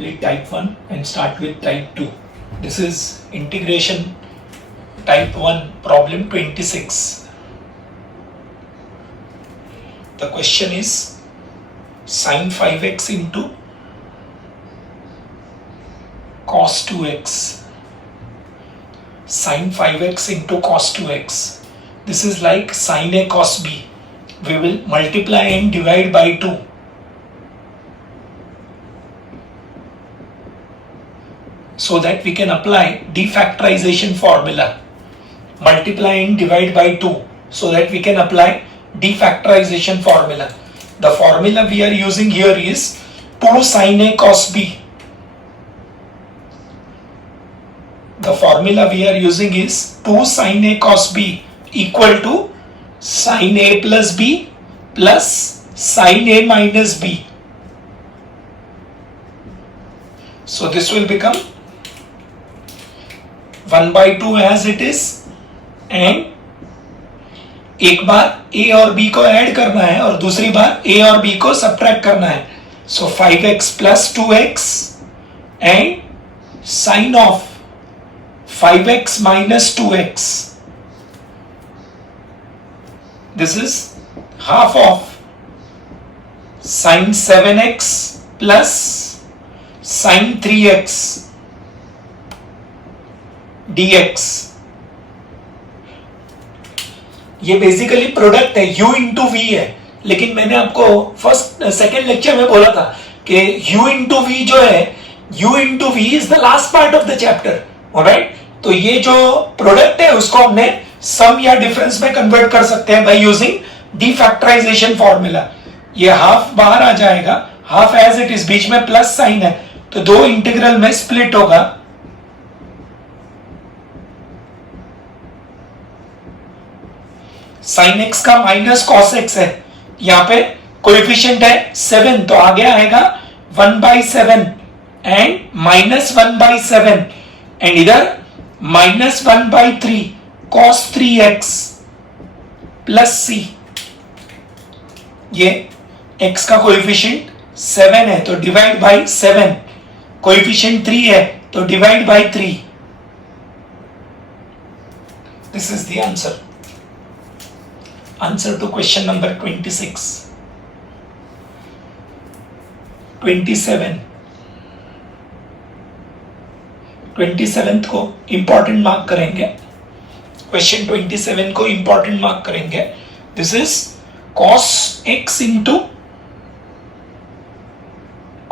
complete type 1 and start with type 2. This is integration type 1 problem 26. The question is sin 5x into cos 2x. Sin 5x into cos 2x. This is like sin A cos B. We will multiply and divide by 2. So that we can apply defactorization formula. Multiply and divide by 2 so that we can apply defactorization formula. The formula we are using here is 2 sin A cos B. The formula we are using is 2 sin A cos B equal to sin A plus B plus sin A minus B. So this will become 1 by 2 as it is, and एक बार a और b को add करना है और दूसरी बार a और b को subtract करना है. So 5x plus 2x and sin of 5x minus 2x. This is half of sin 7x plus sin 3x dx. ये बेसिकली प्रोडक्ट है, u इंटू वी है, लेकिन मैंने आपको सेकेंड लेक्चर में बोला था कि u इंटू वी जो है, u into V is the last part of the chapter. Alright, तो ये जो प्रोडक्ट है उसको हमने सम या डिफरेंस में कन्वर्ट कर सकते हैं बाय यूजिंग डिफैक्टराइजेशन फॉर्मूला. ये हाफ बाहर आ जाएगा, हाफ एज इट इज, बीच में प्लस साइन है तो दो इंटीग्रल में स्प्लिट होगा. साइन एक्स का माइनस कॉस एक्स है, यहां पे कोएफिशिएंट है 7 तो आगे आएगा 1/7 एंड माइनस 1/7 एंड इधर minus 1/3 cos 3x plus c. ये x का कोएफिशिएंट 7 है तो डिवाइड बाय 7, कोएफिशिएंट 3 है तो divide by 3. This is the answer. Answer to question number 26. 27th को इंपॉर्टेंट मार्क करेंगे. क्वेश्चन 27 को इंपॉर्टेंट मार्क करेंगे. This is cos x into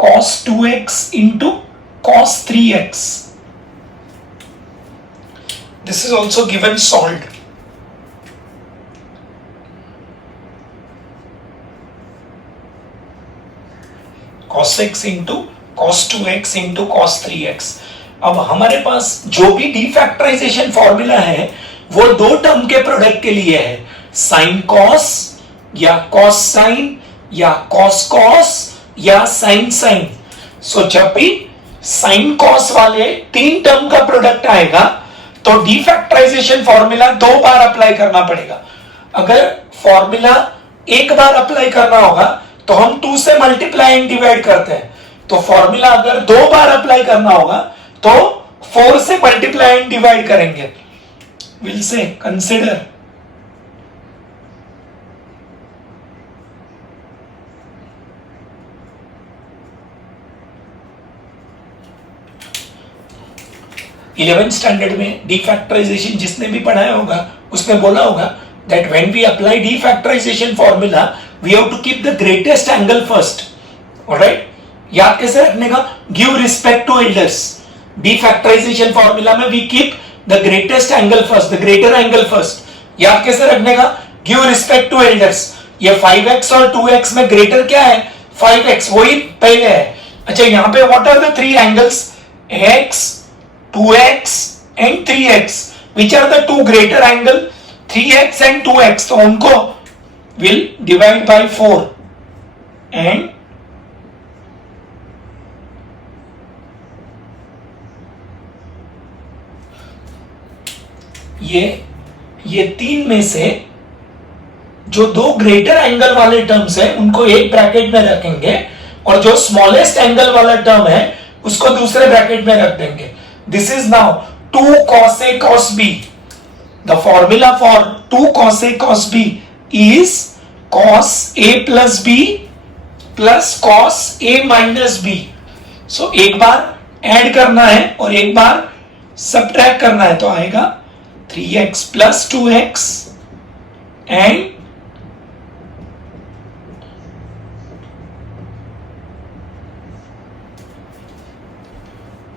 cos 2x into cos 3x. This is also given solved. cos x into cos 2x into cos 3x. अब हमारे पास जो भी डिफैक्टराइजेशन formula है वो दो टर्म के प्रोडक्ट के लिए है, sin cos या cos sin या cos cos या sin sin. सो जब भी sin cos वाले तीन टर्म का प्रोडक्ट आएगा तो डिफैक्टराइजेशन फॉर्मूला दो बार अप्लाई करना पड़ेगा. अगर फॉर्मूला एक बार अप्लाई करना होगा तो हम 2 से मल्टीप्लाई एंड डिवाइड करते हैं, तो फॉर्मूला अगर दो बार अप्लाई करना होगा तो 4 से मल्टीप्लाई एंड डिवाइड करेंगे. Will say consider eleventh standard में डिफैक्टराइजेशन जिसने भी पढ़ाया होगा उसने बोला होगा that when we apply defactorization formula we have to keep the greatest angle first. alright, याद कैसे रखने का? give respect to elders. defactorization formula में we keep the greatest angle first, the greater angle first. याद कैसे रखने का? give respect to elders. ये 5x और 2x में greater क्या है? 5x, वही पहले है. अच्छा, यहाँ पे what are the three angles? x, 2x and 3x. which are the two greater angle? 3x and 2x. तो उनको will divide by 4 and ये तीन में से जो दो ग्रेटर एंगल वाले टर्म्स है उनको एक ब्रैकेट में रखेंगे और जो स्मॉलेस्ट एंगल वाला टर्म है उसको दूसरे ब्रैकेट में रख देंगे. This is now 2 cos A cos B. The formula for 2 cos A cos B is cos A plus B plus cos A minus B. So एक बार ऐड करना है और एक बार सब्ट्रैक्ट करना है, तो आएगा 3x plus 2x and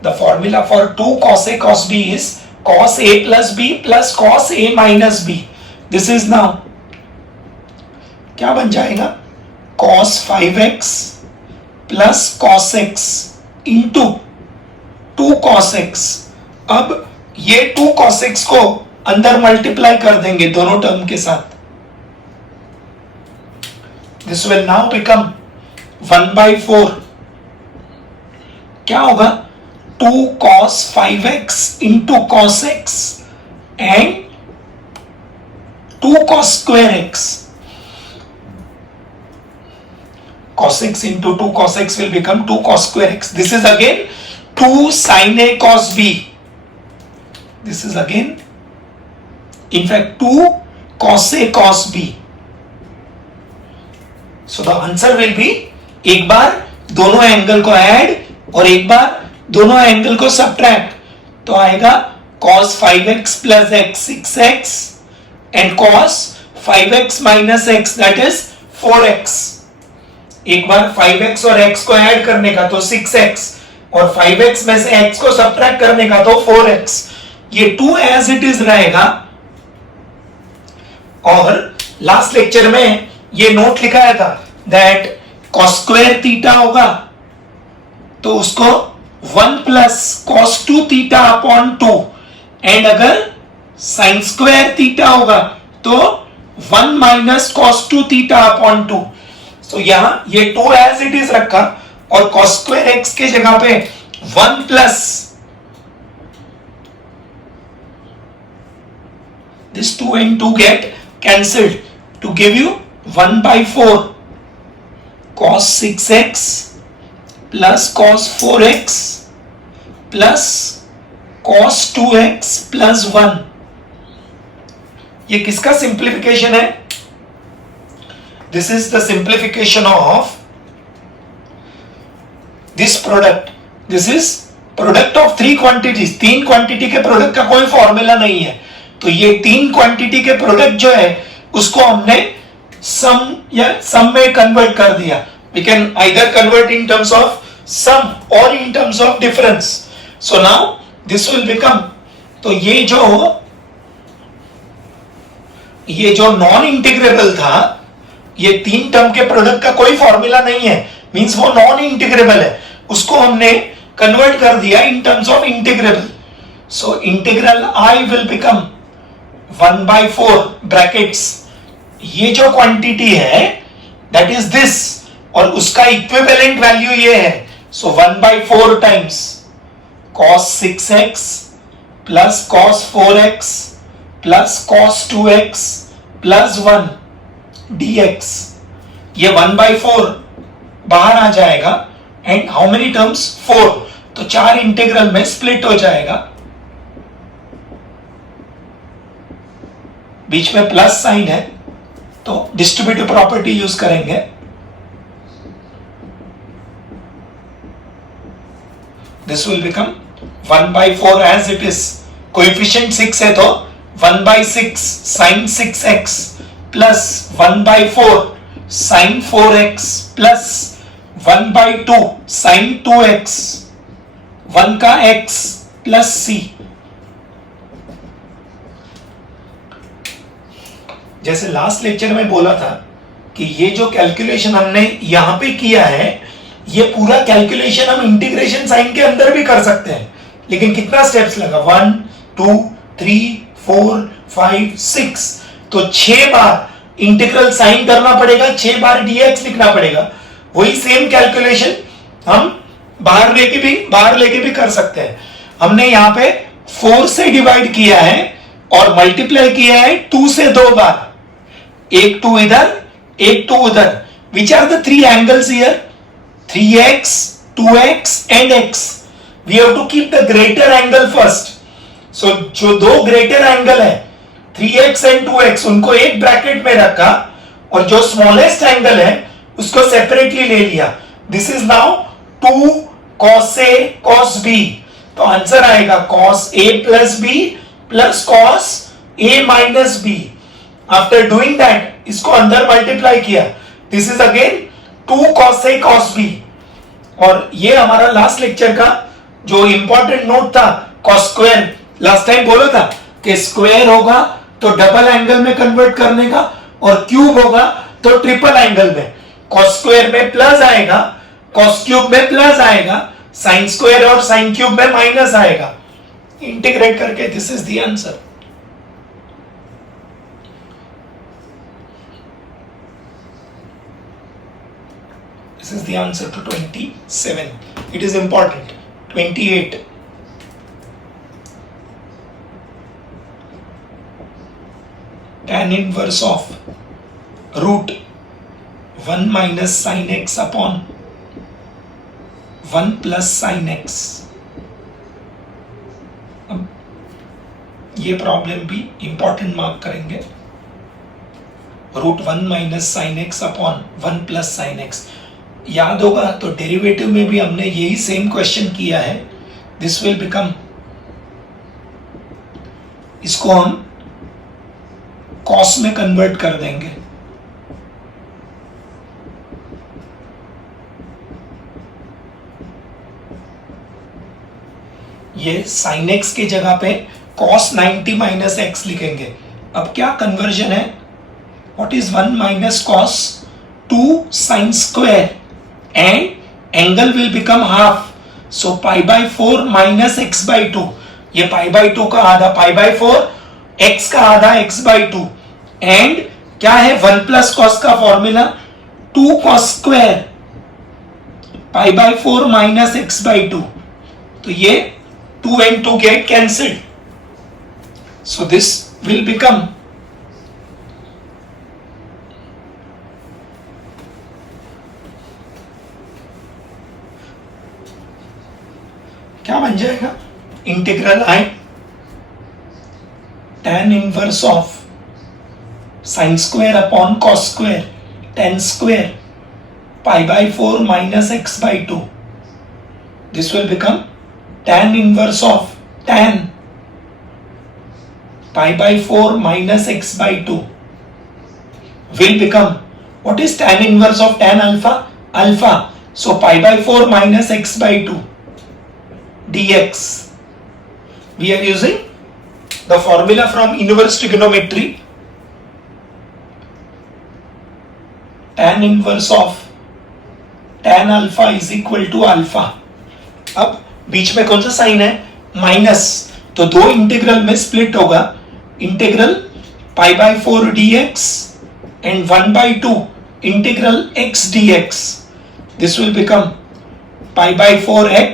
the formula for 2 cos A cos B is cos A plus B plus cos A minus B. This is now क्या बन जाएगा? cos 5x plus cos x into 2 cos x. अब ये 2 cos x को अंदर multiply कर देंगे दोनों टर्म के साथ. This will now become 1/4. क्या होगा? 2 cos 5x into cos x and 2 cos square x. Cos x into 2 cos x will become 2 cos square x. This is again 2 sin A cos B. This is again, in fact, 2 cos A cos B. So the answer will be, एक बार दोनों angle को add और एक बार दोनों angle को subtract, तो आएगा cos 5x plus x 6x and cos 5x minus x that is 4x. एक बार 5x और x को ऐड करने का तो 6x और 5x में से x को सब्ट्रैक्ट करने का तो 4x. ये 2 एज इट इज रहेगा. और लास्ट लेक्चर में ये नोट लिखाया था दैट cos स्क्वायर थीटा होगा तो उसको 1 plus cos 2 theta upon 2, and अगर sin स्क्वायर थीटा होगा तो 1 माइनस cos 2 थीटा अपॉन 2. तो यहां ये 2 एज इट इज रखा और cos स्क्वायर x के जगह पे 1 plus this 2 and 2 get cancelled to give you 1/4 cos 6x plus cos 4x plus cos 2x plus 1. ये किसका सिंप्लीफिकेशन है? This is the simplification of this product. This is product of 3 quantities. 3 quantity के product का कोई formula नहीं है, तो ये 3 क्वांटिटी के प्रोडक्ट जो है उसको हमने सम में कन्वर्ट कर दिया. We can either convert in terms of sum or in terms of difference. So now this will become, तो ये जो नॉन इंटीग्रेबल था, ये 3 टर्म के प्रोडक्ट का कोई फॉर्मूला नहीं है, मींस वो नॉन इंटीग्रेबल है, उसको हमने कन्वर्ट कर दिया इन terms of integrable. So integral I will become 1/4 brackets, ये जो क्वांटिटी है दैट इज दिस और उसका इक्विवेलेंट वैल्यू ये है. सो 1/4 times cos 6x plus cos 4x plus cos 2x plus 1 dx. ये 1/4 बाहर आ जाएगा एंड हाउ मेनी टर्म्स? 4. तो 4 इंटीग्रल में स्प्लिट हो जाएगा, बीच में प्लस साइन है तो डिस्ट्रीब्यूटिव प्रॉपर्टी यूज करेंगे. This will become 1/4 as it is. Coefficient 6 है तो 1/6 sin 6x plus 1/4 sin 4x plus 1/2 sin 2x, 1 का x plus c. जैसे लास्ट लेक्चर में बोला था कि ये जो कैलकुलेशन हमने यहां पे किया है, ये पूरा कैलकुलेशन हम इंटीग्रेशन साइन के अंदर भी कर सकते हैं, लेकिन कितना स्टेप्स लगा? 1 2 3 4 5 6. तो 6 बार इंटीग्रल साइन करना पड़ेगा, 6 बार dx लिखना पड़ेगा. वही सेम कैलकुलेशन हम बाहर लेके भी कर सकते हैं. हमने यहां पे 4 से डिवाइड किया है और मल्टीप्लाई किया है 2 से 2 बार. एक 2 इधर, एक 2 उधर. Which are the 3 angles here? 3x 2x and x. We have to keep the greater angle first. So जो दो greater angle है 3x and 2x उनको एक ब्रैकेट में रखा और जो स्मॉलेस्ट एंगल है उसको सेपरेटली ले लिया. This is now 2 cos A cos B. तो आंसर आएगा cos A plus B plus cos A minus B. After doing that इसको अंदर मल्टीप्लाई किया. This is again 2 cos A cos B. और ये हमारा लास्ट लेक्चर का जो इंपॉर्टेंट नोट था cos स्क्वायर. लास्ट टाइम बोला था कि स्क्वायर होगा तो डबल एंगल में कन्वर्ट करने का और क्यूब होगा तो ट्रिपल एंगल में. cos स्क्वायर में प्लस आएगा, cos क्यूब में प्लस आएगा, sin स्क्वायर और sin क्यूब में माइनस आएगा. इंटीग्रेट करके this is the answer. This is the answer to 27. It is important. 28. Tan inverse of root 1 minus sin x upon 1 plus sin x. अब ये problem भी important mark करेंगे. Root 1 minus sine x upon 1 plus sine x. याद होगा तो derivative में भी हमने यही सेम क्वेश्चन किया है. दिस विल बिकम, इसको हम कॉस में कन्वर्ट कर देंगे. ये साइन एक्स की जगह पे कॉस 90 माइनस एक्स लिखेंगे. अब क्या कन्वर्जन है? What is 1 minus cos 2 sine square and angle will become half. So pi by 4 minus x by 2. ये pi by 2 का आधा pi by 4, x का आधा x by 2. and क्या है 1 plus cos का formula 2 cos square pi by 4 minus x by 2. तो ये 2 and 2 get cancelled. So this will become क्या बन जाएगा? Integral I tan inverse of sine square upon cos square tan square pi by 4 minus x by 2. This will become tan inverse of tan pi by 4 minus x by 2 will become, what is tan inverse of tan alpha? Alpha. So pi by 4 minus x by 2 dx. We are using the formula from inverse trigonometry. Tan inverse of tan alpha is equal to alpha. अब बीच में कौन सा sign है? Minus. तो दो integral में split होगा. Integral pi by 4 dx and 1 by 2 integral x dx. This will become pi by 4x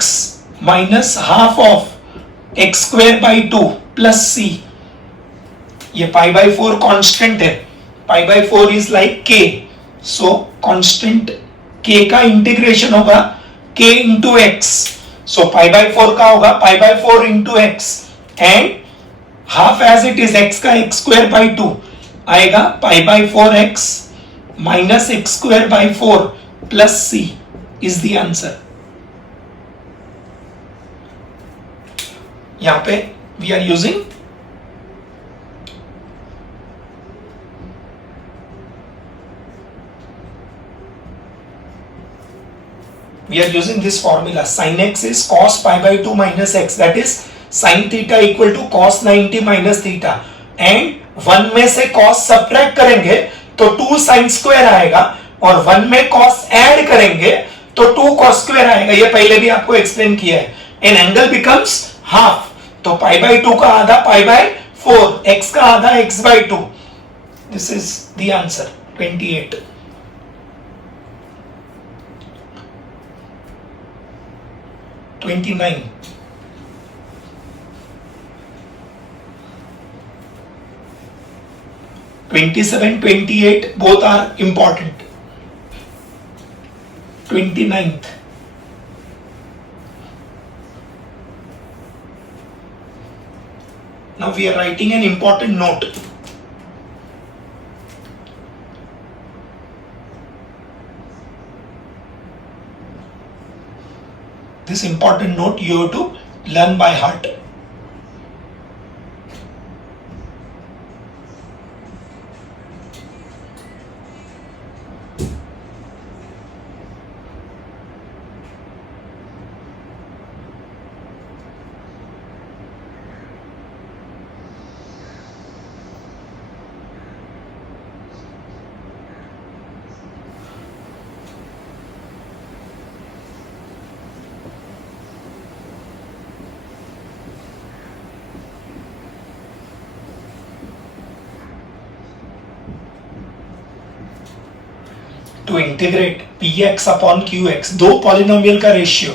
minus half of x square by 2 plus c. ये pi by 4 कांस्टेंट है. pi by 4 is like k. So constant k का integration होगा k into x. So pi by 4 का होगा pi by 4 into x and half as it is x का x square by 2 आएगा pi by 4x minus x square by 4 plus c is the answer. यहां पे we are using this formula. Sin x is cos pi by 2 minus x, that is sin theta equal to cos 90 minus theta. and 1 में से cos subtract करेंगे तो 2 sin square आएगा और 1 में cos add करेंगे तो 2 cos square आएगा. ये पहले भी आपको एक्सप्लेन किया है. and angle becomes half. तो पाई बाई 2 का आधा पाई बाई 4, x का आधा x by 2. This is the answer 28. $29. 27, 28 both are important. 29th. Now we are writing an important note. This important note you have to learn by heart. To integrate px upon qx, दो polynomial का ratio,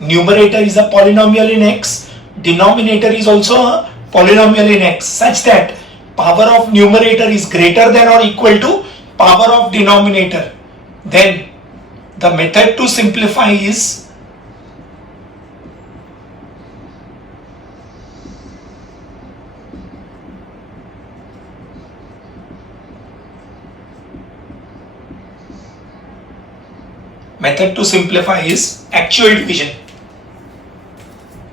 numerator is a polynomial in x, denominator is also a polynomial in x, such that power of numerator is greater than or equal to power of denominator. Then the method to simplify is actual division.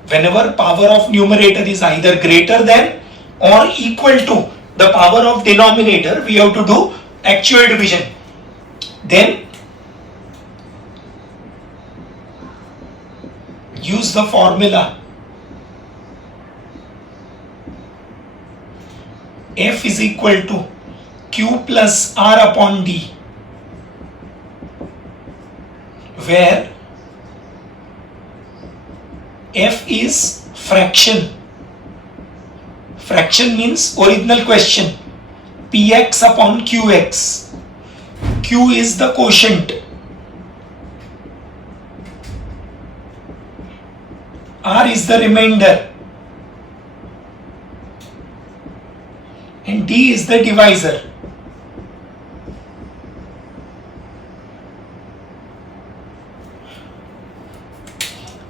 Whenever power of numerator is either greater than or equal to the power of denominator, we have to do actual division. Then use the formula f is equal to q plus r upon d, where f is fraction. Fraction means original question, px upon qx. Q is the quotient, r is the remainder, and d is the divisor.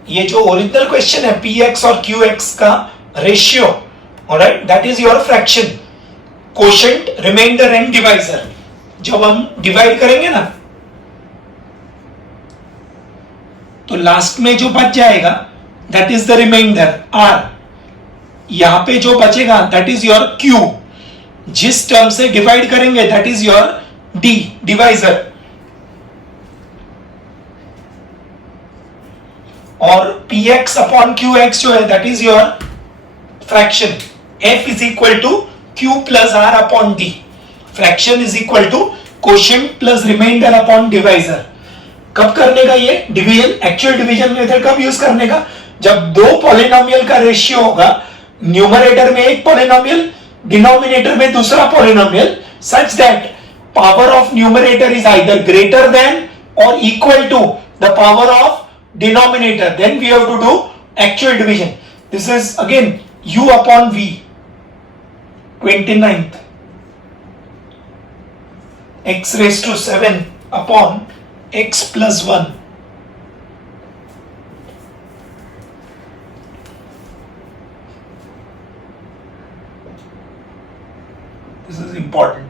ये जो original question है px और qx का ratio, alright, that is your fraction, quotient, remainder and divisor. जब हम divide करेंगे ना, तो लास्ट में जो बच जाएगा that is the remainder r. यहां पे जो बचेगा दैट इज योर q. जिस टर्म से डिवाइड करेंगे that is your d, divisor. और px अपॉन qx जो है that is your fraction. f is equal to q plus r upon d. Fraction is equal to quotient plus remainder upon divisor. कब करने का ये division? Actual division method कब use करने का? जब दो पॉलिनोमियल का रेशियो होगा, न्यूमरेटर में एक पॉलिनोमियल, डिनोमिनेटर में दूसरा polynomial, such that power of numerator is either greater than और equal to the power of denominator. Then we have to do actual division. This is again u upon v. 29th x raised to 7 upon x plus 1. This is important.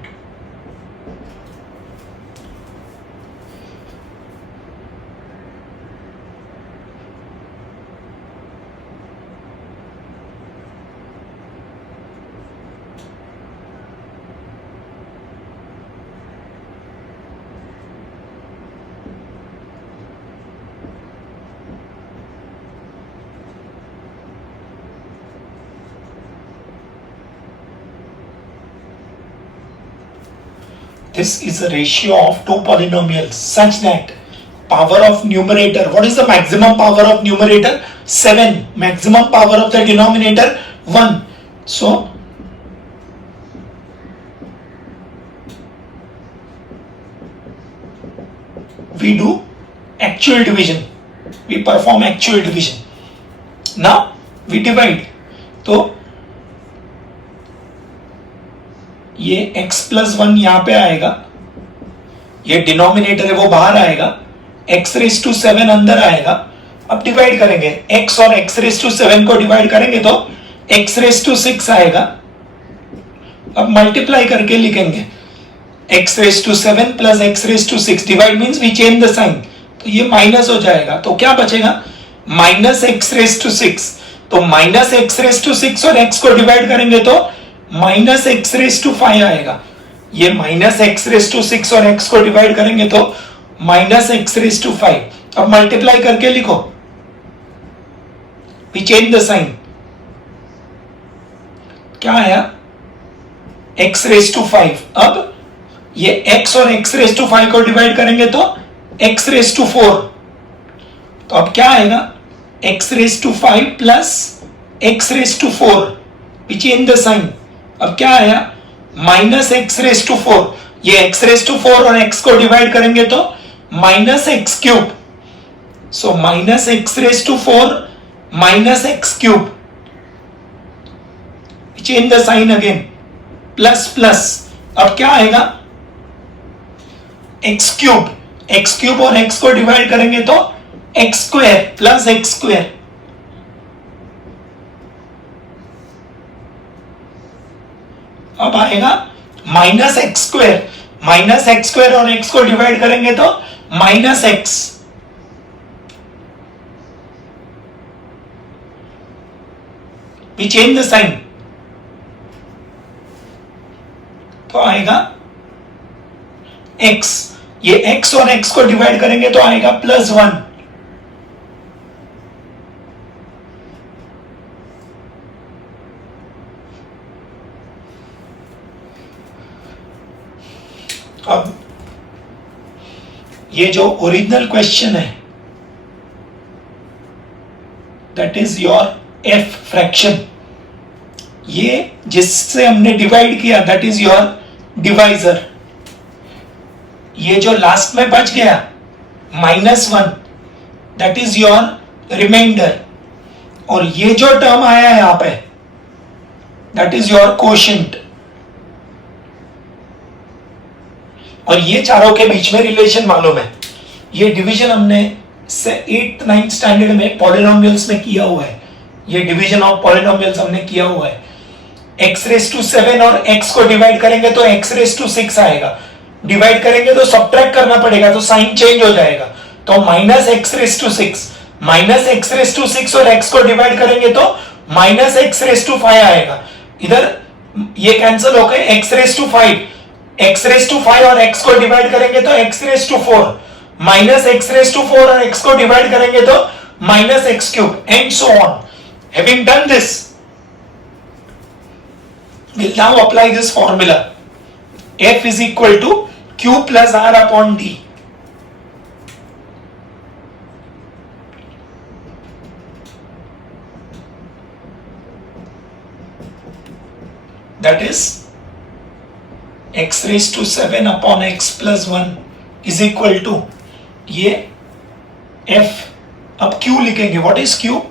This is a ratio of two polynomials such that power of numerator, what is the maximum power of numerator? 7. Maximum power of the denominator 1. So we do actual division. We perform actual division. Now we divide. तो ये x plus 1 यहां पे आएगा, ये denominator है वो बाहर आएगा, x रेज टू 7 अंदर आएगा. अब डिवाइड करेंगे, x और x रेज टू 7 को डिवाइड करेंगे तो एक्स रेस टू 6 आएगा. अब मल्टीप्लाई करके लिखेंगे x raise to 7 plus x raise to 6. Divide means we change the sign, तो ये माइनस हो जाएगा. तो क्या बचेगा? Minus x raise to 6. तो माइनस एक्स रेस टू 6 और x को डिवाइड करेंगे तो माइनस एक्स रेस टू 5 आएगा. ये माइनस एक्स रेस टू 6 और x को डिवाइड करेंगे तो माइनस एक्स रेस टू 5. अब मल्टीप्लाई करके लिखो, वी चेंज द साइन. क्या आया? x raise to 5. अब ये x और x रेस टू 5 को डिवाइड करेंगे तो x रेस टू 4. तो अब क्या आएगा? x raise to 5 plus x raise to 4. We change the sign. अब क्या आया? Minus x raise to 4. ये x रेस टू 4 और x को डिवाइड करेंगे तो minus x cube. So minus x raise to 4 minus x cube. Change the sign again, plus plus. अब क्या आएगा? X cube. एक्स क्यूब और एक्स को डिवाइड करेंगे तो x square plus x square. अब आएगा minus x square. Minus x square और एक्स को डिवाइड करेंगे तो minus x. We change the sign. तो आएगा x. ये x और x को डिवाइड करेंगे तो आएगा प्लस 1. अब ये जो ओरिजिनल क्वेश्चन है, that is your f fraction. ये जिससे हमने डिवाइड किया दैट इज योर डिवाइजर. ये जो लास्ट में बच गया -1 दैट इज योर रिमाइंडर. और ये जो टर्म आया है यहां पे दैट इज योर कोशेंट. और ये चारों के बीच में रिलेशन मालूम है. ये डिवीजन हमने से 8th 9th स्टैंडर्ड में पॉलिनोमियल्स में किया हुआ है. ये डिवीजन ऑफ पॉलिनोमियल्स हमने किया हुआ है. x रेस टू 7 और x को डिवाइड करेंगे तो x रेस टू 6 आएगा. डिवाइड करेंगे तो सब्ट्रैक्ट करना पड़ेगा, तो साइन चेंज हो जाएगा. तो minus x raise to 6. Minus x raise to 6 और x को डिवाइड करेंगे तो माइनस एक्स रेस टू 5 आएगा. इधर ये कैंसिल हो गए. x raise to 5. x raise to 5 और x को डिवाइड करेंगे तो x raise to 4. Minus x raise to 4 और x को डिवाइड करेंगे तो minus x cube and so on. Having done this, we'll now apply this formula. F is equal to Q plus R upon D. That is x raised to 7 upon x plus 1 is equal to ये F. अब Q लिखेंगे. What is Q?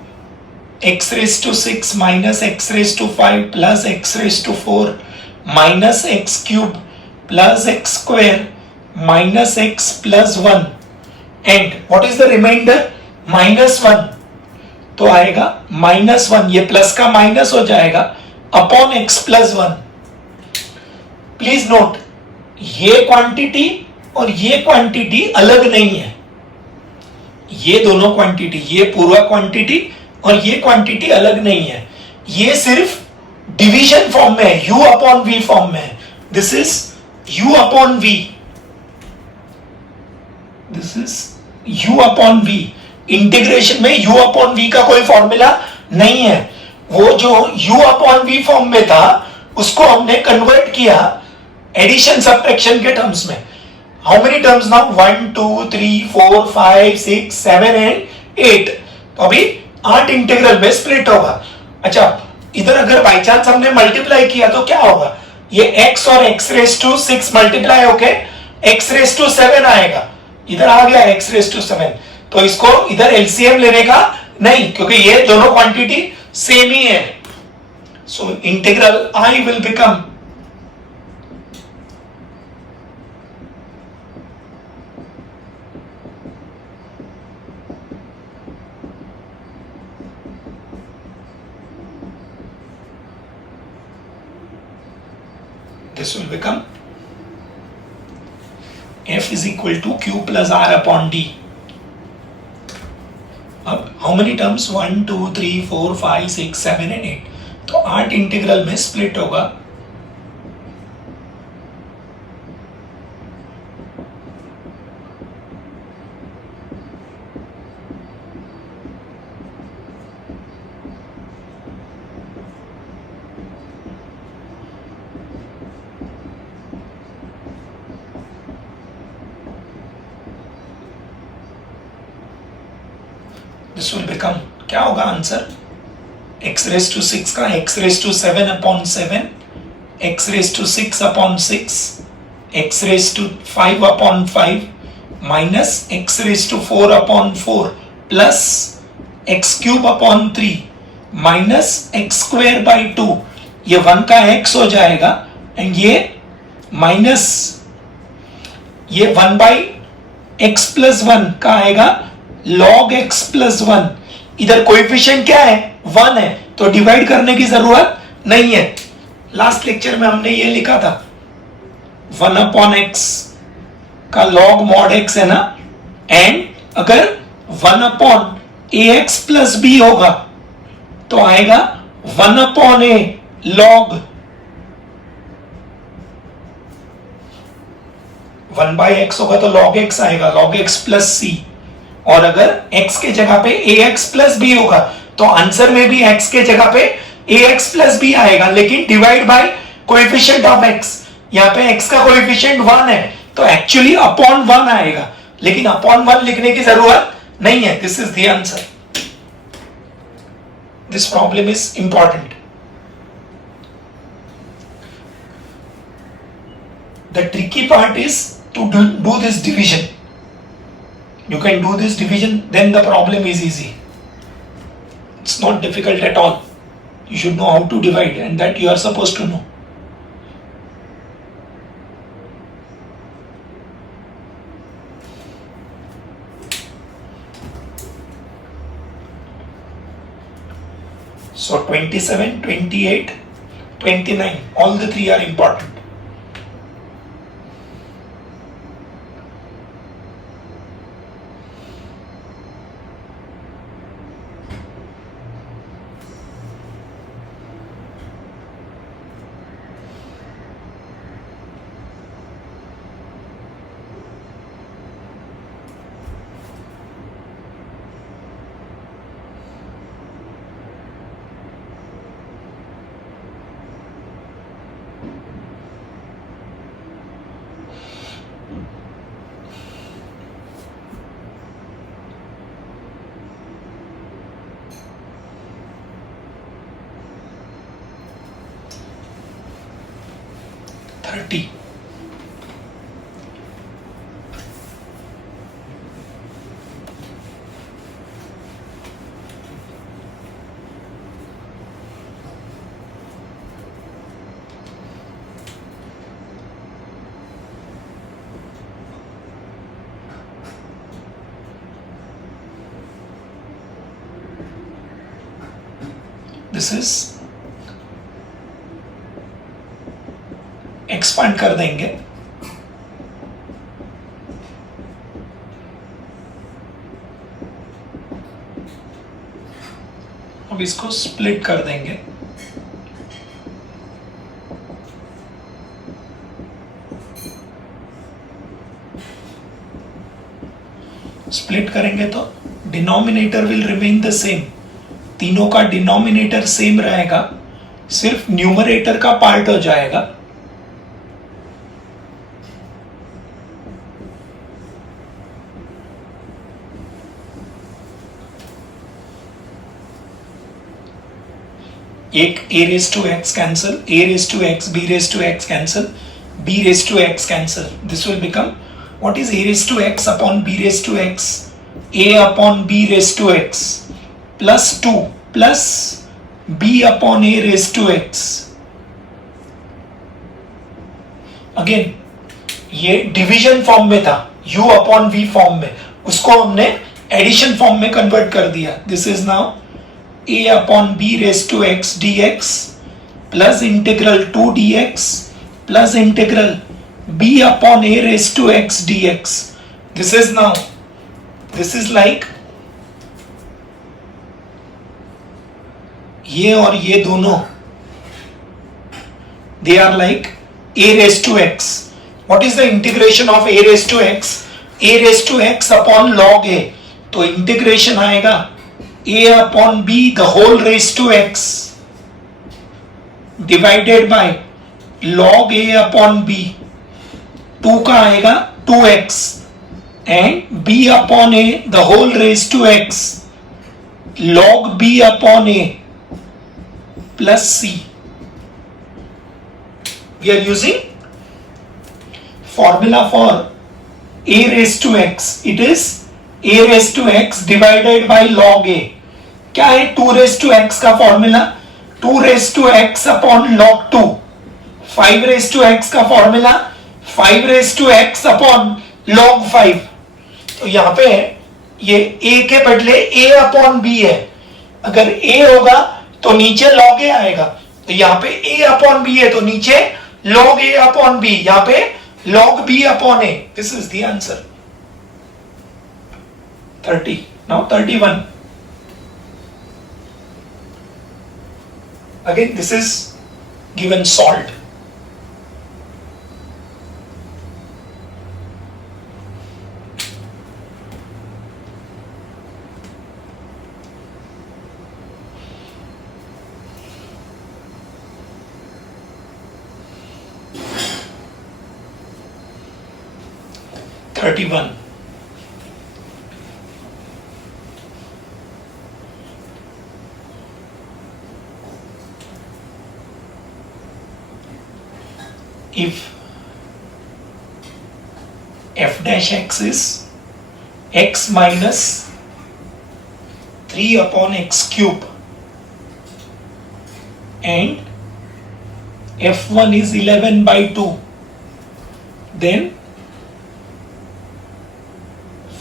x raised to 6 minus x raised to 5 plus x raised to 4 minus x cube plus x square minus x plus 1 and what is the remainder? -1. तो आएगा -1. ये plus का minus हो जाएगा upon x plus 1. Please note, ये quantity और ये quantity अलग नहीं है. ये दोनों क्वांटिटी, ये पूरा क्वांटिटी और ये क्वांटिटी अलग नहीं है. ये सिर्फ डिवीजन फॉर्म में है, u अपॉन v फॉर्म में है. This is u upon v. This is u upon v. Integration में u अपॉन v का कोई फॉर्मूला नहीं है. वो जो u अपॉन v फॉर्म में था उसको हमने कन्वर्ट किया एडिशन सब्ट्रैक्शन के टर्म्स में. How many terms now? 1 2 3 4 5 6 7 and 8. तो अभी 8 इंटीग्रल में स्प्लिट होगा. अच्छा, इधर अगर बाई चांस हमने मल्टीप्लाई किया तो क्या होगा? ये x और x रेस टू 6 मल्टीप्लाई होके x रेस टू 7 आएगा. इधर आ गया x रेस टू 7. तो इसको इधर एलसीएम लेने का नहीं, क्योंकि ये दोनों क्वांटिटी सेम ही है. सो integral I will become This will become f is equal to q plus r upon d. अब how many terms? 1 2 3 4 5 6 7 and 8. तो 8 इंटीग्रल में स्प्लिट होगा. This will become, क्या होगा आंसर? x raised to 6 का x raised to 7 upon 7, x raised to 6 upon 6, x raised to 5 upon 5 minus x raised to 4 upon 4 plus x cube upon 3 minus x square by 2. ये 1 का x हो जाएगा and ये minus ये 1 by x plus 1 का आएगा log x plus 1. इधर coefficient क्या है? 1 है, तो डिवाइड करने की जरूरत नहीं है. लास्ट लेक्चर में हमने ये लिखा था 1 upon x का log mod x है ना, एंड अगर 1 upon ax plus b होगा तो आएगा 1 upon a log 1 by x होगा तो log x आएगा, log x plus c. और अगर x के जगह पे ax plus b होगा तो आंसर में भी x के जगह पे ax plus b आएगा, लेकिन divide by coefficient of x. यहाँ पे x का कोएफिशिएंट 1 है तो एक्चुअली अपॉन 1 आएगा, लेकिन अपॉन 1 लिखने की जरूरत नहीं है. This is the answer. This problem is important. The tricky part is to do this division. You can do this division, then the problem is easy. It's not difficult at all. You should know how to divide, and that you are supposed to know. So 27, 28, 29, all the three are important. This is expand कर देंगे. अब इसको split कर देंगे. Split करेंगे तो denominator will remain the same. तीनों का डिनोमिनेटर सेम रहेगा, सिर्फ न्यूमरेटर का पार्ट हो जाएगा. एक a raised to x cancel, a raised to x, b raised to x cancel, b raised to x cancel. This will become, what is a raised to x upon b raised to x? a upon b raised to x plus 2 plus b upon a raised to x. Again ये division form में था, u upon v form में, उसको हमने addition form में convert कर दिया. This is now a upon b raised to x dx plus integral 2 dx plus integral b upon a raised to x dx. This is like ये और ये दोनों they are like a raised to x. What is the integration of a raised to x? A raised to x upon log a. तो integration आएगा a upon b the whole raised to x divided by log a upon b. 2 का आएगा 2x and b upon a the whole raised to x log b upon a plus c. We are using formula for a raised to x. It is a raised to x divided by log a. क्या है 2 raised to x का formula? 2 raised to x upon log 2. 5 raised to x का formula 5 raised to x upon log 5. तो यहाँ पे ये a के बदले a upon b है. अगर a होगा तो नीचे log a आएगा. तो यहाँ पे a upon b है तो नीचे log a upon b. यहाँ पे log b upon a. This is the answer. 30. Now 31. Again, this is given salt. $31. If f dash x is x minus 3 upon x cube and f1 is 11 by 2, then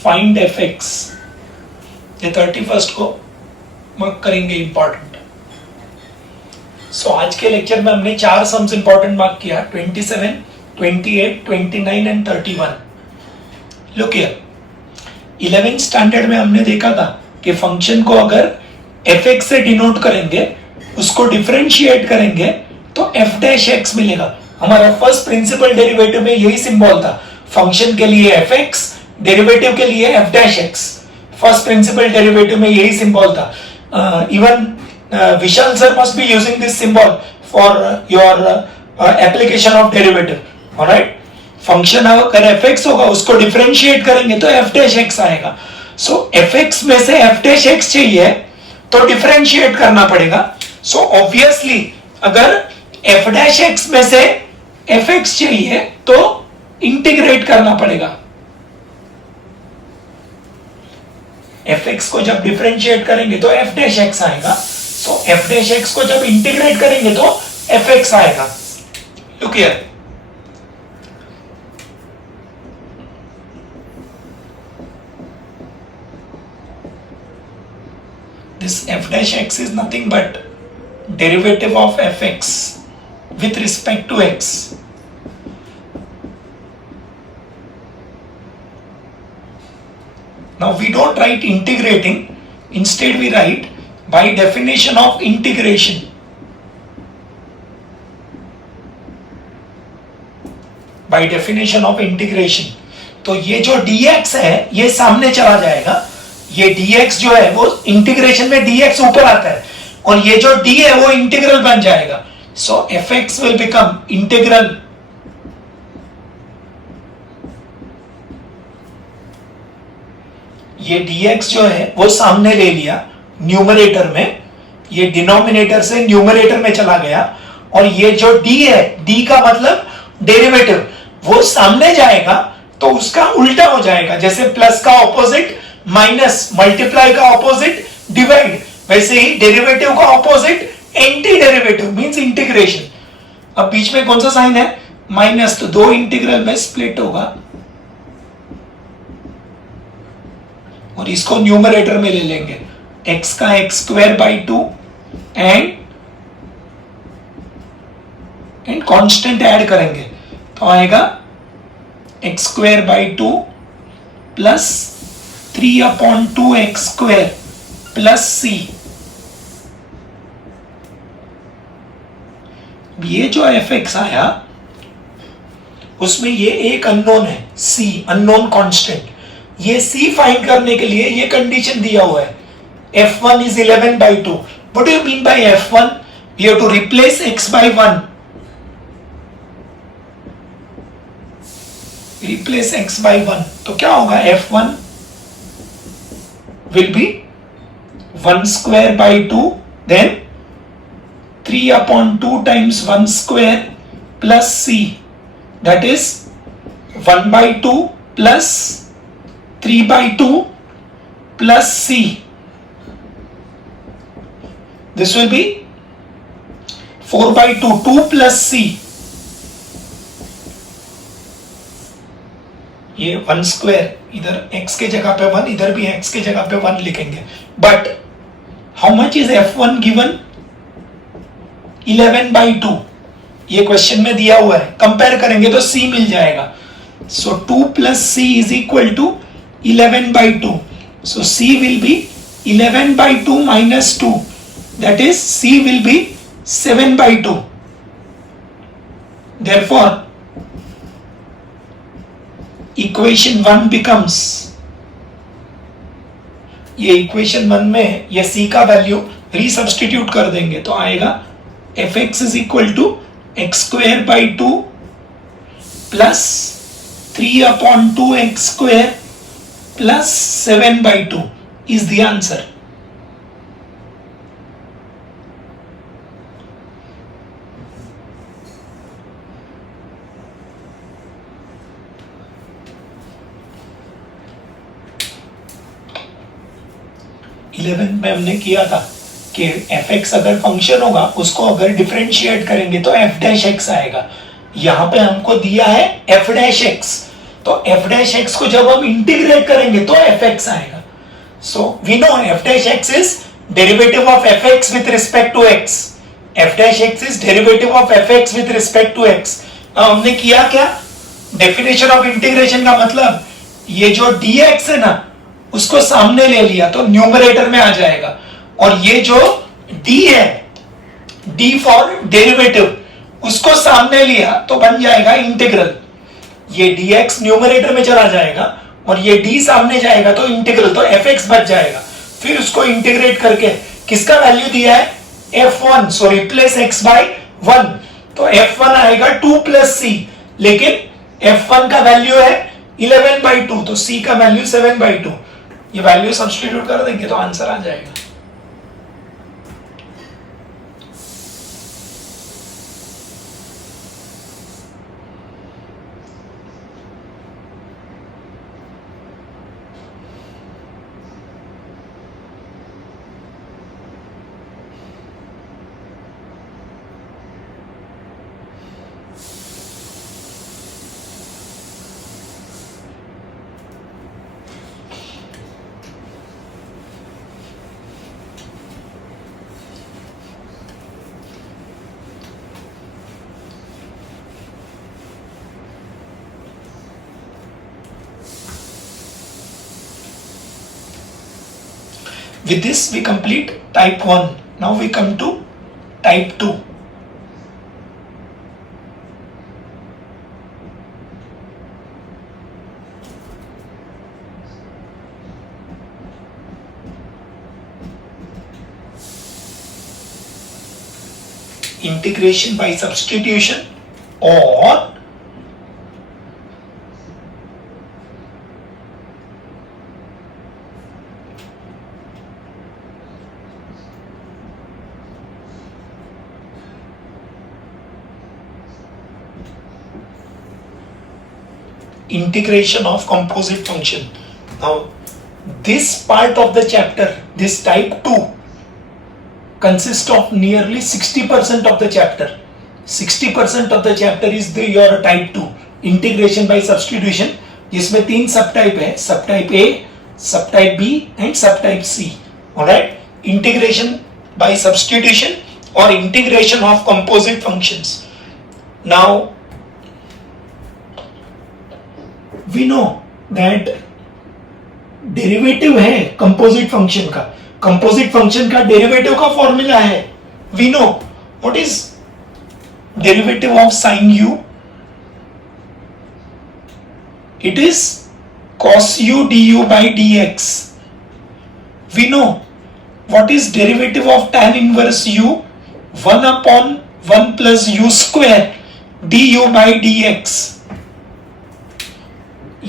find fx. ये 31st को mark करेंगे important. सो आज के lecture में हमने 4 sums important mark किया 27, 28, 29 and 31. Look here 11th standard में हमने देखा था कि फंक्शन को अगर fx से डिनोट करेंगे उसको डिफरेंशिएट करेंगे तो f डैश x मिलेगा. हमारा फर्स्ट प्रिंसिपल डेरिवेटिव में यही सिंबल था. फंक्शन के लिए fx, डेरिवेटिव के लिए f dash x. First principle derivative में यही सिंबल था. Even Vishal sir must be using this symbol for your application of derivative. Alright? Function अगर fx होगा उसको डिफरेंशिएट करेंगे तो f डैश x आएगा. सो fx में से f डैश x चाहिए तो डिफरेंशिएट करना पड़ेगा. सो ऑब्वियसली अगर f डैश x में से fx चाहिए तो इंटीग्रेट करना पड़ेगा. fx को जब डिफरेंशिएट करेंगे तो f डैश x आएगा. तो f डैश x को जब इंटीग्रेट करेंगे तो fx आएगा. Look here this f dash x is nothing but derivative of fx with respect to x. Now we don't write integrating, instead we write by definition of integration. By definition of integration. तो ये जो dx है ये सामने चला जाएगा. ये dx जो है वो इंटीग्रेशन में dx ऊपर आता है और ये जो d है वो इंटीग्रल बन जाएगा. So fx will become integral ये dx जो है वो सामने ले लिया न्यूमरेटर में, ये डिनोमिनेटर से न्यूमरेटर में चला गया और ये जो d है, d का मतलब डेरिवेटिव, वो सामने जाएगा तो उसका उल्टा हो जाएगा. जैसे प्लस का ऑपोजिट माइनस, मल्टीप्लाई का ऑपोजिट डिवाइड, वैसे ही डेरिवेटिव का opposite anti derivative means integration. अब बीच में कौन सा साइन है? माइनस. तो दो इंटीग्रल में स्प्लिट होगा और इसको न्यूमरेटर में ले लेंगे. x का x² by 2 and and constant add करेंगे तो आएगा x square by 2 plus 3/2 x square plus c. ये जो एफ एक्स आया उसमें ये एक अननोन है सी, अननोन कांस्टेंट। ये सी फाइंड करने के लिए ये कंडीशन दिया हुआ है f1 is 11/2। What do you mean by f1? We have to replace x by 1. Replace x by 1 तो क्या होगा f1 will be 1 square by 2 then 3/2 times 1 square plus c, that is 1/2 plus 3/2 plus c. This will be 4/2, 2 plus c. ये 1 square इधर x के जगह पे 1, इधर भी x के जगह पे 1 लिखेंगे। But how much is f1 given? 11/2। ये क्वेश्चन में दिया हुआ है, कंपेयर करेंगे तो c मिल जाएगा। सो 2 plus c is equal to 11/2. So c will be 11/2 minus 2. That is c will be 7/2. Therefore equation 1 becomes, ये equation 1 में ये c का वैल्यू रीसब्स्टिट्यूट कर देंगे तो आएगा fx is equal to x square by 2 plus 3/2 x square plus 7/2 is the answer. Eleventh में हमने किया था कि f(x) अगर फंक्शन होगा उसको अगर डिफरेंशिएट करेंगे तो f'(x) आएगा। यहां पे हमको दिया है f'(x), तो f'(x) को जब हम इंटीग्रेट करेंगे तो f(x) आएगा। So we know f'(x) is derivative of f(x) with respect to x। f'(x) is derivative of f(x) with respect to x। अब हमने किया क्या? डेफिनेशन ऑफ इंटीग्रेशन का मतलब ये जो dx है ना उसको सामने ले लिया तो न्यूमरेटर में आ जाएगा, और ये जो d है, d फॉर डेरिवेटिव, उसको सामने लिया तो बन जाएगा इंटीग्रल। ये dx न्यूमरेटर में चला जाएगा और ये d सामने जाएगा तो इंटीग्रल, तो fx बच जाएगा। फिर उसको इंटीग्रेट करके किसका वैल्यू दिया है? f1, सो रिप्लेस x बाय 1, तो f1 आएगा 2 प्लस c, लेकिन f1 का वैल्यू है 11/2 तो c का वैल्यू 7/2। ये वैल्यू सब्स्टिट्यूट कर देंगे तो आंसर आ जाएगा। With this we complete type 1. Now we come to type 2. Integration by substitution or integration of composite function. Now this part of the chapter, this type 2, consists of nearly 60% of the chapter. 60% of the chapter is your type 2, integration by substitution, जिसमें 3 subtype है, subtype A, subtype B and subtype C. Alright, integration by substitution or integration of composite functions. Now we know that derivative है composite function का, composite function का derivative का formula है, we know what is derivative of sine u, it is cos u du by dx. We know what is derivative of tan inverse u, 1 upon 1 plus u square du by dx.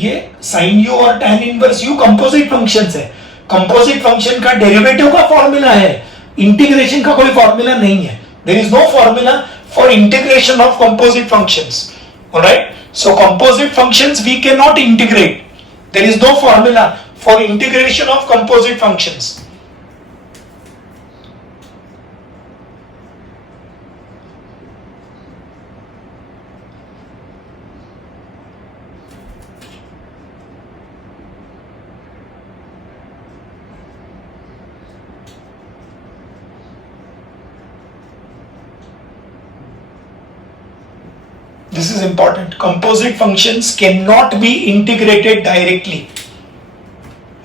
ये sin u और tan inverse u composite functions है, composite function का derivative का formula है, integration का कोई formula नहीं है. There is no formula for integration of composite functions. Alright? So composite functions we cannot integrate. There is no formula for integration of composite functions. This is important. Composite functions cannot be integrated directly.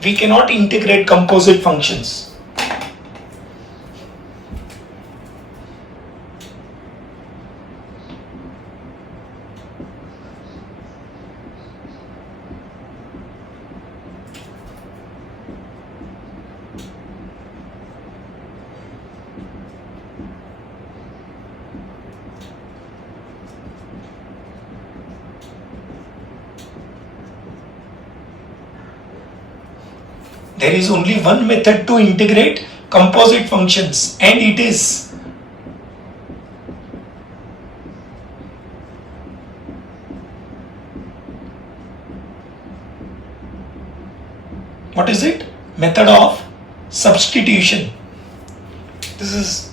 We cannot integrate composite functions. There is only one method to integrate composite functions, and it is what is it? Method of substitution. This is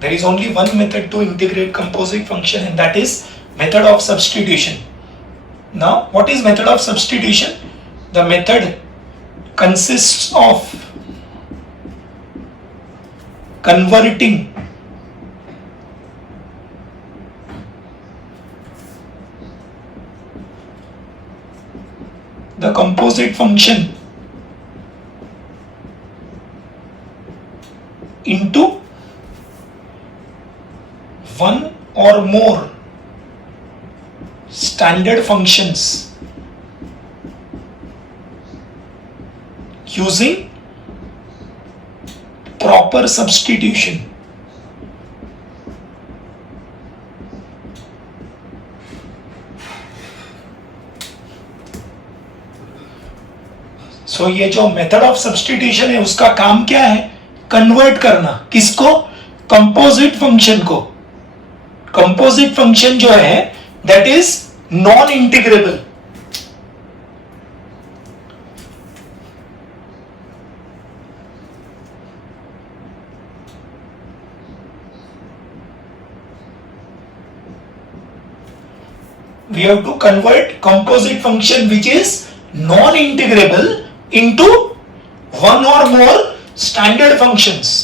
there is only one method to integrate composite function, and that is method of substitution. Now, what is method of substitution? The method consists of converting the composite function into one or more standard functions using proper substitution. So ये जो method of substitution है उसका काम क्या है? Convert करना. किसको? Composite function को. कंपोजिट फंक्शन जो है that is non-integrable. We have to convert composite function which is non-integrable into one or more standard functions.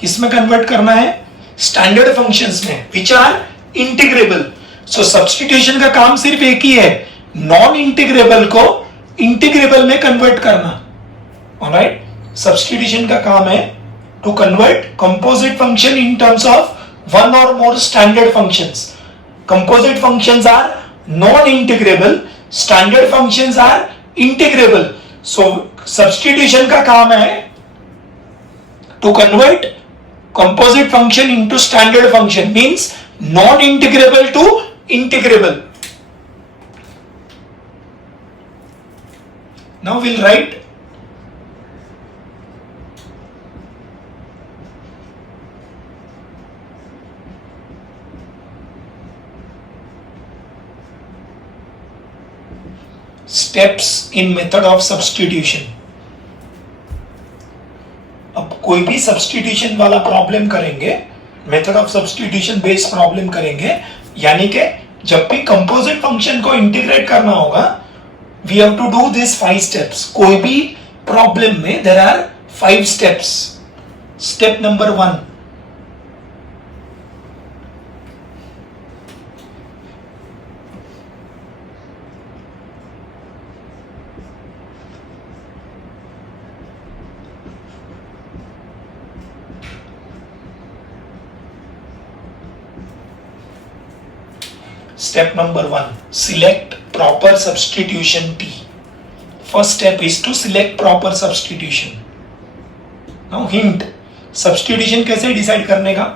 किसमें कन्वर्ट करना है? स्टैंडर्ड फंक्शंस में which are integrable. So substitution का काम सिर्फ एक ही है, नॉन इंटीग्रेबल को इंटीग्रेबल में कन्वर्ट करना. ऑलराइट, सब्स्टिट्यूशन का काम है to convert composite function in terms of one और more standard functions. Composite functions are non integrable, standard functions are integrable. So substitution का काम है to convert composite function into standard function, means non-integrable to integrable. Now we'll write steps in method of substitution. अब कोई भी substitution वाला problem करेंगे, method of substitution based problem करेंगे, यानी कि जब भी कंपोजिट फंक्शन को इंटीग्रेट करना होगा, we have to do this 5 steps. कोई भी प्रॉब्लम में there are 5 steps. Step number 1, step number 1, select proper substitution T. First step is to select proper substitution. Now hint, substitution कैसे decide करने का?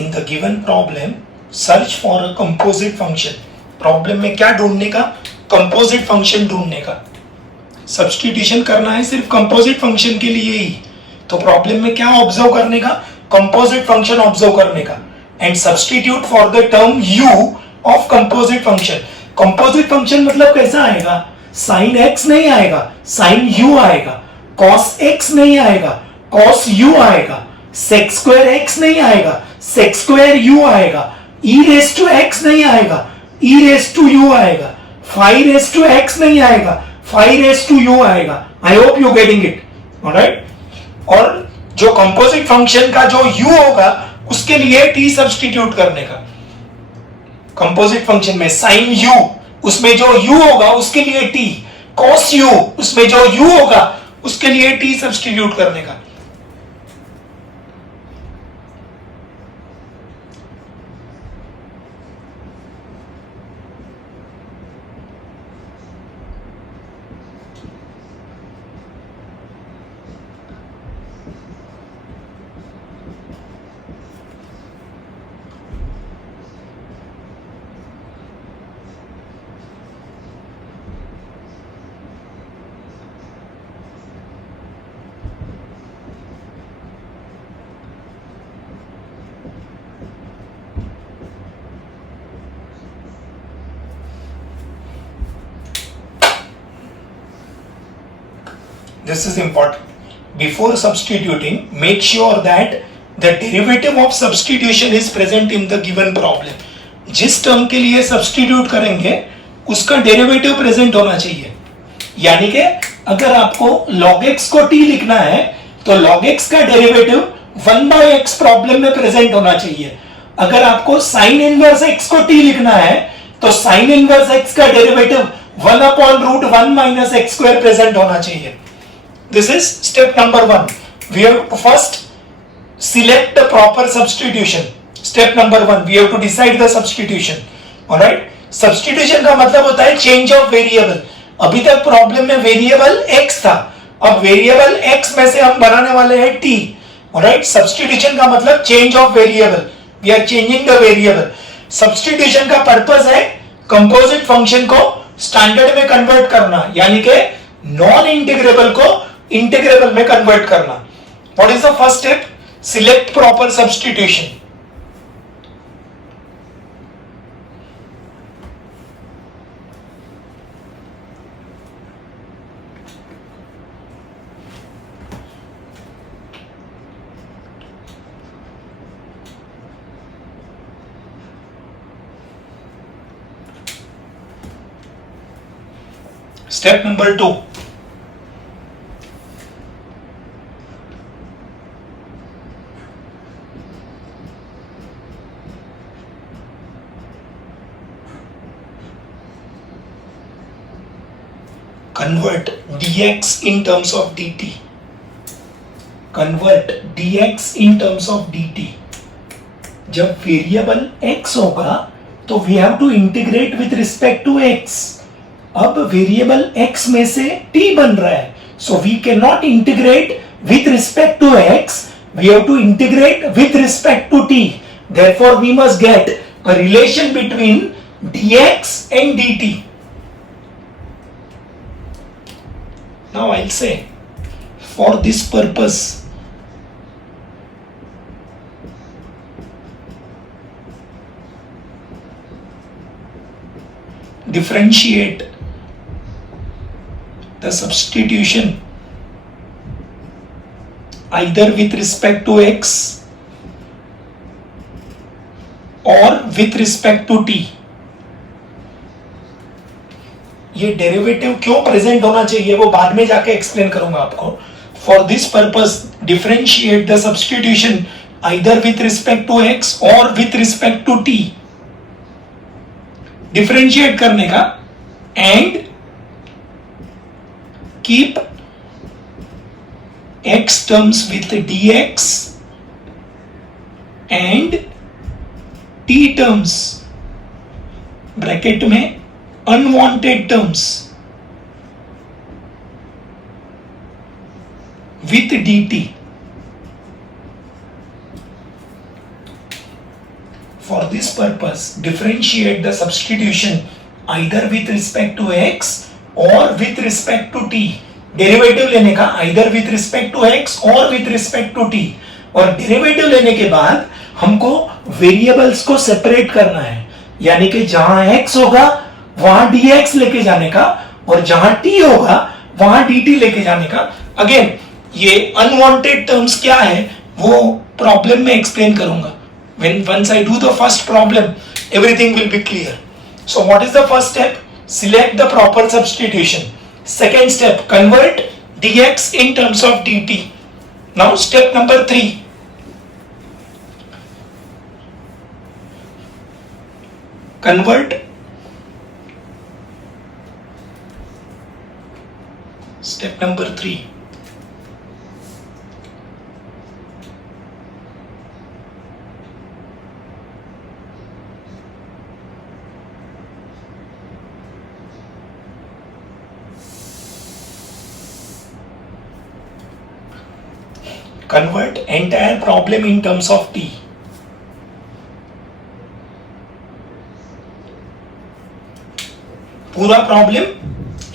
In the given problem, search for a composite function. Problem में क्या ढूंढने का? Composite function ढूंढने का. Substitution करना है सिर्फ कंपोजिट फंक्शन के लिए ही. तो प्रॉब्लम में क्या ऑब्जर्व करने का? कंपोजिट फंक्शन ऑब्जर्व करने का. And substitute for the term u of composite function. Composite function मतलब कैसा आएगा? साइन x नहीं आएगा, साइन u आएगा. कॉस x नहीं आएगा, कॉस u आएगा. सेक स्क्वायर x नहीं आएगा, सेक स्क्वायर u आएगा. e रेस टू x नहीं आएगा, e रेस टू u आएगा. फाई रेस टू x नहीं आएगा, फाई रेस टू u आएगा. I hope you getting it. Alright. और जो कंपोजिट फंक्शन का जो u होगा उसके लिए t सब्स्टिट्यूट करने का. कंपोजिट फंक्शन में साइन u, उसमें जो u होगा उसके लिए t. कॉस u, उसमें जो u होगा उसके लिए t सब्स्टिट्यूट करने का. This is important. Before substituting, make sure that the derivative of substitution is present in the given problem. जिस टर्म के लिए सब्स्टिट्यूट करेंगे उसका डेरिवेटिव प्रेजेंट होना चाहिए. यानी कि अगर आपको log x को t लिखना है तो log x का डेरिवेटिव 1/x प्रॉब्लम में प्रेजेंट होना चाहिए. अगर आपको sin इनवर्स x को t लिखना है तो sin इनवर्स x का डेरिवेटिव 1/√1 - x स्क्वायर प्रेजेंट होना चाहिए. This is step number 1. We have to first select the proper substitution. Step number 1, we have to decide the substitution. Alright? Substitution का मतलब होता है change of variable. अभी तक problem में वेरिएबल x था, अब वेरिएबल x में से हम बनाने वाले हैं t. Alright? Substitution का मतलब change of variable. We are changing the variable. Substitution का पर्पस है कंपोजिट फंक्शन को स्टैंडर्ड में कन्वर्ट करना, यानी कि नॉन इंटीग्रेबल को इंटीग्रेबल में कन्वर्ट करना. What is the first step? Select proper substitution. Step number 2, convert dx in terms of dt. Convert dx in terms of dt. जब वेरिएबल x होगा तो we have to integrate with respect to x. अब variable x में से t बन रहा है, so we can not integrate with respect to x, we have to integrate with respect to t. Therefore we must get a relation between dx and dt. Now I'll say, for this purpose, differentiate the substitution either with respect to x और with respect to t. ये derivative क्यों present होना चाहिए वो बाद में जाके explain करूंगा आपको. For this purpose differentiate the substitution either with respect to x और with respect to t. Differentiate करने का and keep x terms with d x and t terms bracket में unwanted terms with dt. For this purpose differentiate the substitution either with respect to x or with respect to t. Derivative लेने का either with respect to x or with respect to t. और derivative लेने के बाद हमको variables को separate करना है, यानी कि जहां x होगा वहां dx लेके जाने का और जहां t होगा वहां dt लेके जाने का. अगेन ये अनवांटेड टर्म्स क्या है वो प्रॉब्लम में एक्सप्लेन करूंगा. when once I do the first problem everything will be clear. So what is the first step? Select the proper substitution. Second step, convert dx in terms of dt. Now step number 3, convert step number 3. Convert entire problem in terms of t. पूरा problem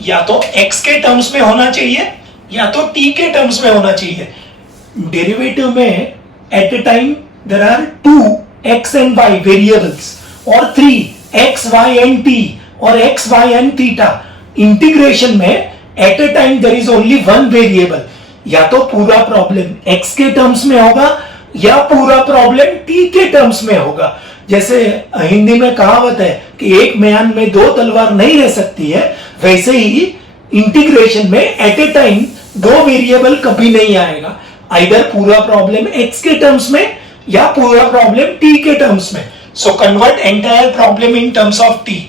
या तो x के terms में होना चाहिए या तो t के टर्म्स में होना चाहिए. डेरिवेटिव में at a time there are 2 x and y variables और 3 x y and t और x y and theta. Integration में at a time there is only one variable. या तो पूरा प्रॉब्लम x के टर्म्स में होगा या पूरा प्रॉब्लम t के टर्म्स में होगा. जैसे हिंदी में कहावत है कि एक म्यान में दो तलवार नहीं रह सकती है, वैसे ही इंटीग्रेशन में एट ए टाइम दो वेरिएबल कभी नहीं आएगा. आइदर पूरा प्रॉब्लम x के टर्म्स में या पूरा प्रॉब्लम t के टर्म्स में. So convert entire problem in terms of t.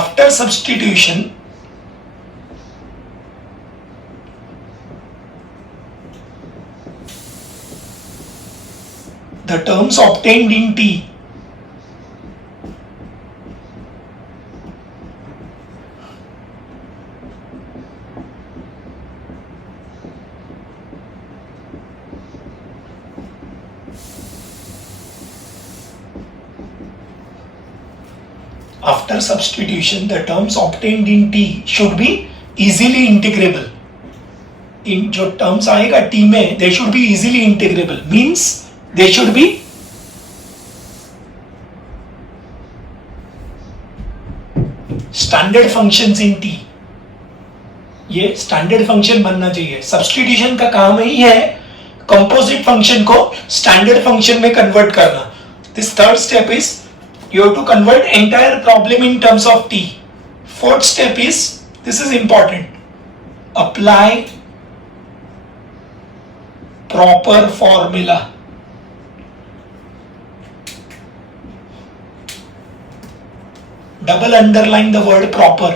After substitution the terms obtained in t after substitution the terms obtained in t should be easily integrable. इन जो terms आएगा t में they should be easily integrable means they should be standard functions in t. ये standard function बनना चाहिए. Substitution का काम ही है composite function को स्टैंडर्ड फंक्शन में कन्वर्ट करना. This third step is you have to convert entire problem in terms of t. Fourth step is, this is important, apply proper formula. Double underline the word proper.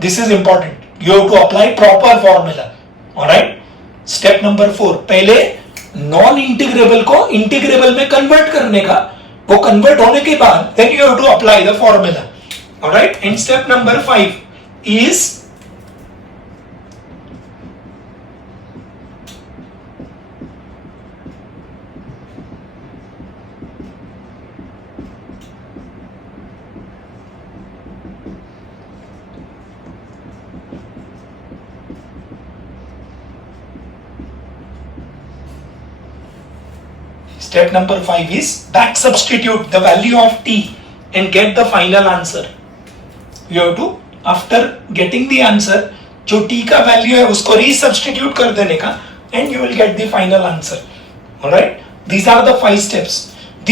This is important. You have to apply proper formula. Alright? Step number 4. पहले non integrable को integrable में convert करने का, वो convert होने के बाद then you have to apply the formula. Alright, and step number 5 is step number 5 is back substitute the value of t and get the final answer. You have to after getting the answer जो t का value है उसको resubstitute कर देने का and you will get the final answer. Alright, these are the 5 steps.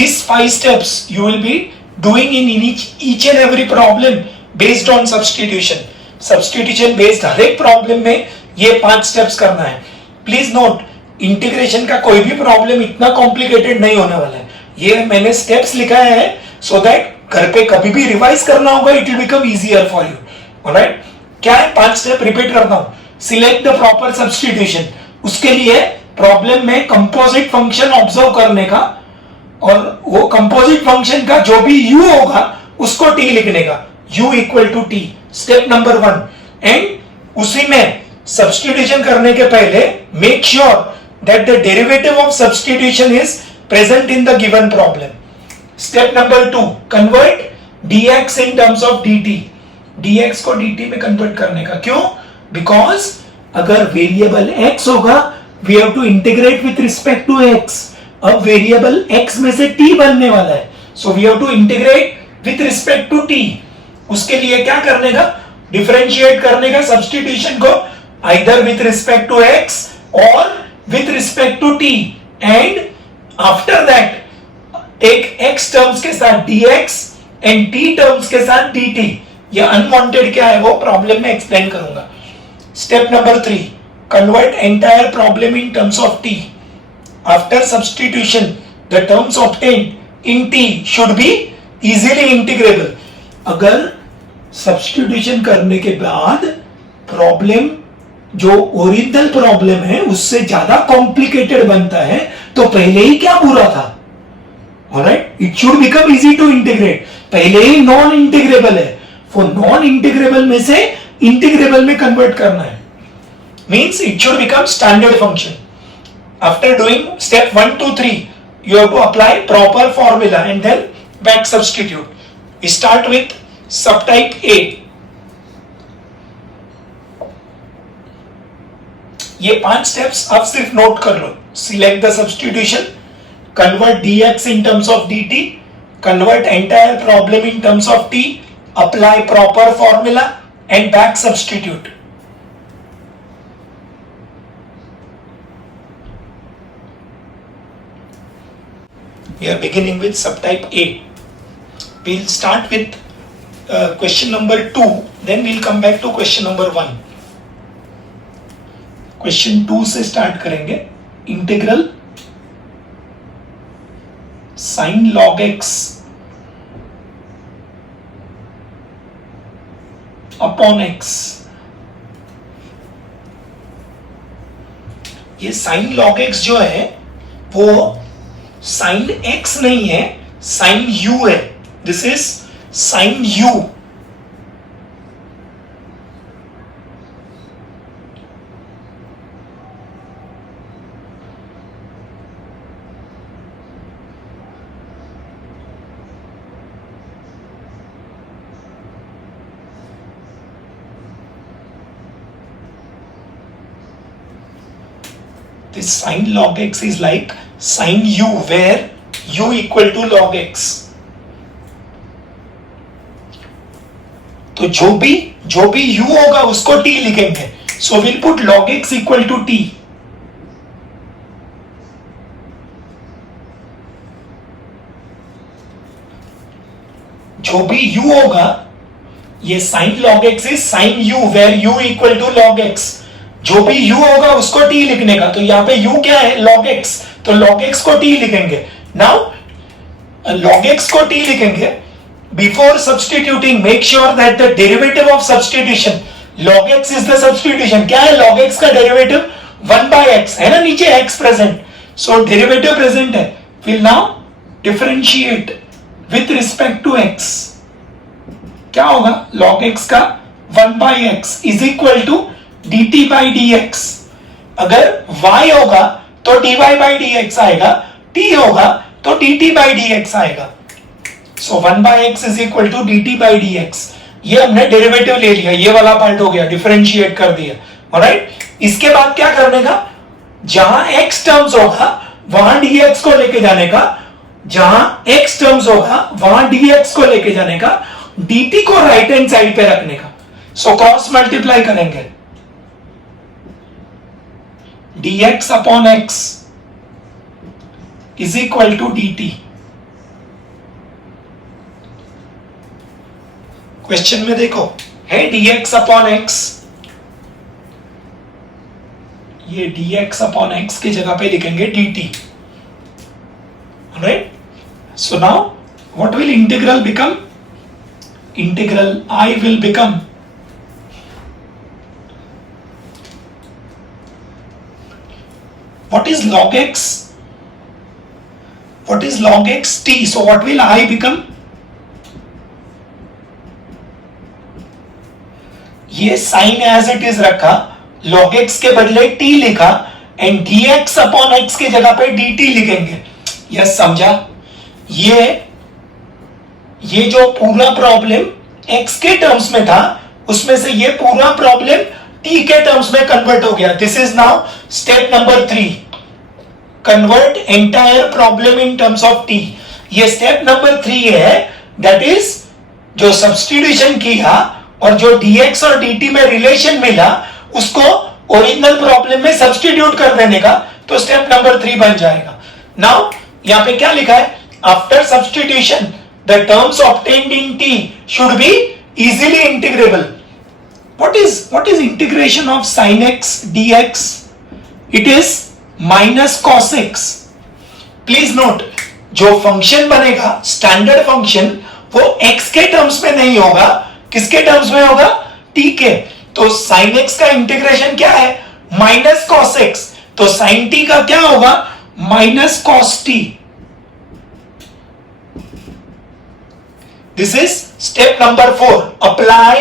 These 5 steps you will be doing in each and every problem based on substitution. Substitution based हर एक problem में ये 5 steps करना है. Please note, integration का कोई भी problem इतना complicated नहीं होने वाला है. ये मैंने स्टेप्स लिखा है सो दैट घर पे कभी भी रिवाइज करना होगा, it will become easier for you. Alright, क्या है 5 स्टेप रिपीट करता हूं. सिलेक्ट द प्रॉपर सब्स्टिट्यूशन, उसके लिए प्रॉब्लम में कंपोजिट फंक्शन ऑब्जर्व करने का और वो कंपोजिट फंक्शन का जो भी u होगा उसको t लिखने का, u equal to t. Step number 1. And उसी में सब्स्टिट्यूशन करने के पहले make sure that the derivative of substitution is present in the given problem. Step number 2, convert dx in terms of dt. dx को dt में convert करने का. क्यों? Because अगर वेरिएबल x होगा we have to integrate with respect to x. अब variable x में से t बनने वाला है, so we have to integrate with respect to t. उसके लिए क्या करने का? डिफरेंशिएट करने का सब्स्टिट्यूशन को either with respect to x or with respect to t, and after that take x terms के साथ dx and t terms के साथ dt. ये अनवांटेड क्या है वो प्रॉब्लम में एक्सप्लेन करूंगा. Step number 3, convert entire problem in terms of t. After substitution the terms obtained in t should be easily integrable. अगर सब्स्टिट्यूशन करने के बाद प्रॉब्लम जो ओरिजिनल प्रॉब्लम है उससे ज्यादा कॉम्प्लिकेटेड बनता है तो पहले ही क्या बुरा था. Alright, it should become easy to integrate. पहले ही नॉन इंटीग्रेबल है, वो नॉन इंटीग्रेबल में से इंटीग्रेबल में कन्वर्ट करना है. Means it should become standard function. After doing step 1 2 3 you have to apply proper formula and then back substitute. We start with subtype A. ये 5 स्टेप्स आप सिर्फ नोट कर लो. Select the substitution, convert dx in terms of dt, convert entire problem in terms of t, apply proper formula and back substitute. We are beginning with subtype A. We'll start with question number 2, then we'll come back to question number 1. Question 2 से start करेंगे. Integral sign log x upon x. ये sign log x जो है वो sine x नहीं है, sign you है. This is sine you. This sin log x is like sin u where u equal to log x. तो जो भी u होगा उसको t लिखेंगे. So we'll put log x equal to t. जो भी u होगा, ये sin log x is sin u where u equal to log x. जो भी u होगा उसको t लिखने का. तो यहाँ पे u क्या है? log x. तो log x को t लिखेंगे. नाउ log x को t लिखेंगे. Before substituting make sure that the derivative of substitution, log x is the substitution. क्या है log x का डेरिवेटिव? 1/x है ना, नीचे x present. So derivative present है, will now differentiate with respect to x. क्या होगा? log x का 1/x is equal to dt by dx. अगर y होगा तो dy बाई dx आएगा, t होगा तो dt बाई dx आएगा. So 1/x is equal to dt by dx. ये हमने डेरिवेटिव ले लिया, ये वाला पार्ट हो गया, डिफरेंशिएट कर दिया. ऑलराइट, इसके बाद क्या करने का? जहां x टर्म्स होगा वहां dx को लेके जाने का, जहां x टर्म्स होगा वहां dx को लेके जाने का, dt को राइट हैंड साइड पे रखने का. सो क्रॉस मल्टीप्लाई करेंगे, dx upon x is equal to dt. Question में देखो है dx अपॉन x, ये dx अपॉन x की जगह पे लिखेंगे dt. Right, so now what will integral become? Integral I will become what is log x? What is log x t? So what will I become? ये sign as it is रखा, log x के बदले t लिखा and dx upon x की जगह पे dt लिखेंगे. Yes, समझा? ये जो पूरा प्रॉब्लम x के टर्म्स में था उसमें से ये पूरा प्रॉब्लम t के टर्म्स में कन्वर्ट हो गया. This is now step number 3, convert entire problem in terms of t. ये स्टेप नंबर 3 है, दैट इज जो सब्स्टिट्यूशन किया और जो dx और dt में रिलेशन मिला उसको ओरिजिनल प्रॉब्लम में सब्स्टिट्यूट कर देने का, तो स्टेप नंबर 3 बन जाएगा. नाउ यहां पे क्या लिखा है? After substitution the terms obtained in t should be easily integrable. What is integration of sin x dx? It is minus cos x. Please note, जो फंक्शन बनेगा स्टैंडर्ड फंक्शन वो x के टर्म्स में नहीं होगा, किसके टर्म्स में होगा? t के. तो sin x का इंटीग्रेशन क्या है? Minus cos x. तो sin t का क्या होगा? Minus cos t. This is step number 4. Apply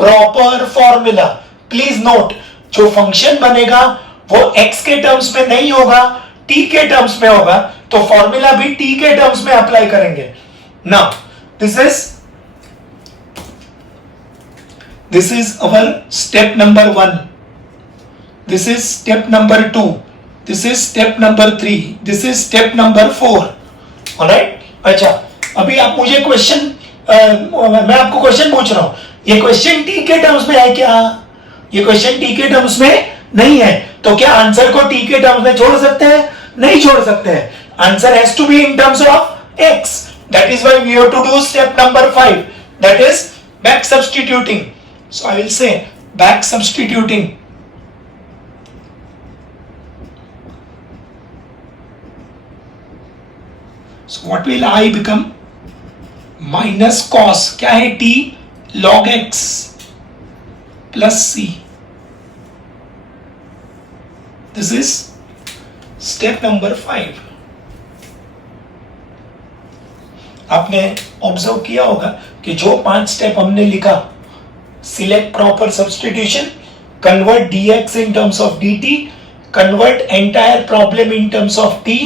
proper formula. Please note, जो फंक्शन बनेगा वो x के टर्म्स में नहीं होगा, t के टर्म्स में होगा, तो फॉर्मूला भी t के टर्म्स में अप्लाई करेंगे. Now, this is our step number 1. This is step number 2. This is step number 3. This is step number 4. Alright? अच्छा, अभी आप मुझे क्वेश्चन मैं आपको क्वेश्चन पूछ रहा हूं, ये क्वेश्चन टी के टर्म्स में है क्या? ये क्वेश्चन टी के टर्म्स में नहीं है, तो क्या आंसर को टी के टर्म्स में छोड़ सकते हैं? नहीं छोड़ सकते हैं. Answer has to be in terms of x. That is why we have to do step number 5, that is back substituting. So I will say back substituting. So what will I become? Minus cos क्या है? t log x plus c. This is step number 5. आपने observe किया होगा कि जो 5 step हमने लिखा, select proper substitution, convert dx in terms of dt, convert entire problem in terms of t,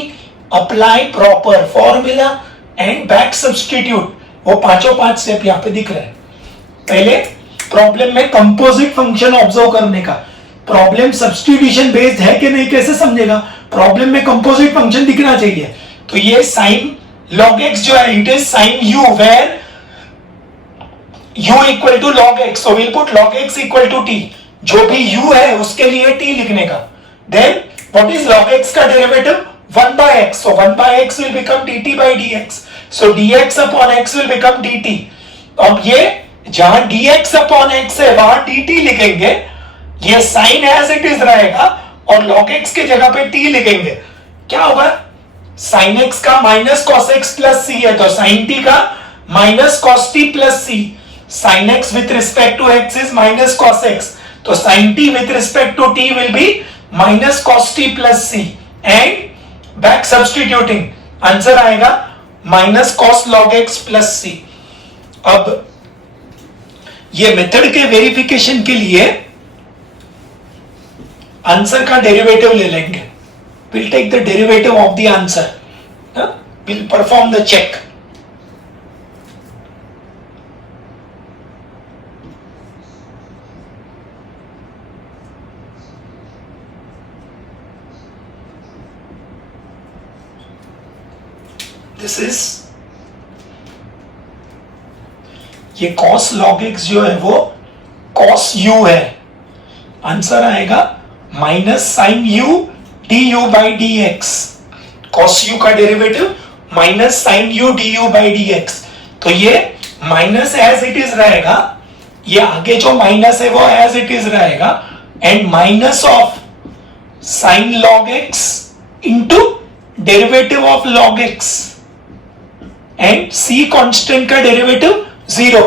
apply proper formula and back substitute, वो पांचों 5 step यहां पे दिख रहे हैं. पहले प्रॉब्लम में कंपोजिट फंक्शन ऑब्जर्व करने का. प्रॉब्लम सब्स्टिट्यूशन बेस्ड है कि नहीं कैसे समझेगा? प्रॉब्लम में कंपोजिट फंक्शन दिखना चाहिए. तो ये साइन log x जो है, it is sine u where u equal to log x. So will put log x equal to t. जो भी u है उसके लिए t लिखने का. Then what is log x का derivative? 1/x. So 1/x will become dt by dx. So dx upon x will become dt. अब ये जहां dx upon x है वहां dt लिखेंगे, ये साइन एज इट इज रहेगा और log x के जगह पे t लिखेंगे. क्या होगा? साइन x का minus cos x plus c है, तो साइन t का minus cos t plus c. Sine x with respect to x is minus cos x, तो sine t with respect to t will be minus cos t plus c. And back substituting answer आएगा minus cos log x plus c. अब ये method के verification के लिए answer का derivative ले लेंगे। Will take the derivative of the answer, will perform the check. This is, ये cos log x जो है वो cos u है, आंसर आएगा minus sine u du by d x. cos u का derivative minus sine u du by d x. तो ये minus as it is रहेगा, ये आगे जो माइनस है वो एज इट इज रहेगा, and minus of sine log x into derivative of log x, and c constant का डेरिवेटिव 0।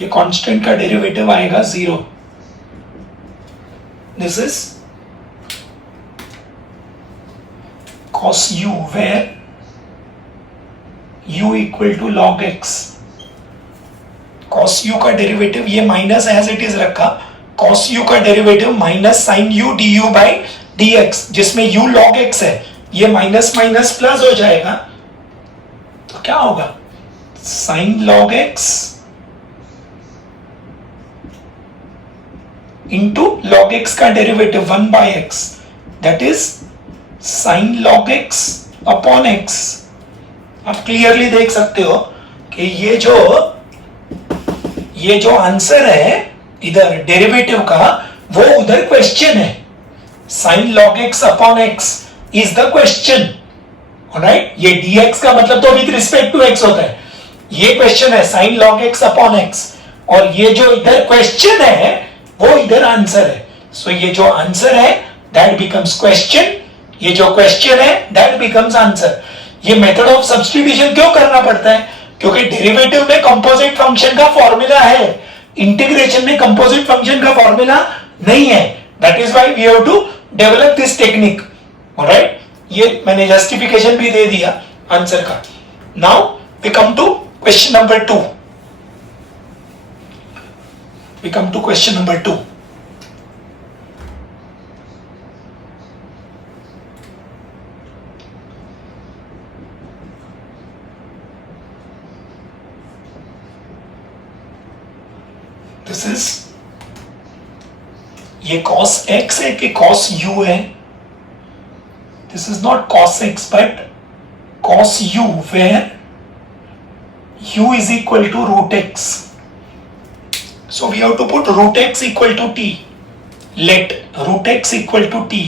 ये कांस्टेंट का डेरिवेटिव आएगा 0। This is cos u where u equal to log x। cos u का derivative ये minus as it is रखा, cos u का derivative minus sine u du by d x, जिसमें u log x है, ये minus minus plus हो जाएगा, तो क्या होगा sine log x into log x का derivative 1 by x, that is sine log x upon x। आप क्लियरली देख सकते हो कि ये जो आंसर है इधर डेरिवेटिव का, वो उधर क्वेश्चन है। Sine log x upon x is the question, alright. ये dx का मतलब तो विद रिस्पेक्ट टू x होता है, ये क्वेश्चन है sine log x upon x, और ये जो इधर क्वेश्चन है वो इधर आंसर है। सो ये जो आंसर है दैट बिकम्स क्वेश्चन, ये जो क्वेश्चन है दैट बिकम्स आंसर। ये मेथड ऑफ सब्स्टिट्यूशन क्यों करना पड़ता है? क्योंकि डेरिवेटिव में कंपोजिट फंक्शन का फॉर्मूला है, इंटीग्रेशन में कंपोजिट फंक्शन का फॉर्मूला नहीं है। That is why we have to develop this technique, alright. ये मैंने जस्टिफिकेशन भी दे दिया आंसर का। Now we come to question number 2। We come to question number 2. This is, ये cos x है कि cos u है? This is not cos x but cos u, where u is equal to root x. So we have to put root x equal to t. Let root x equal to t.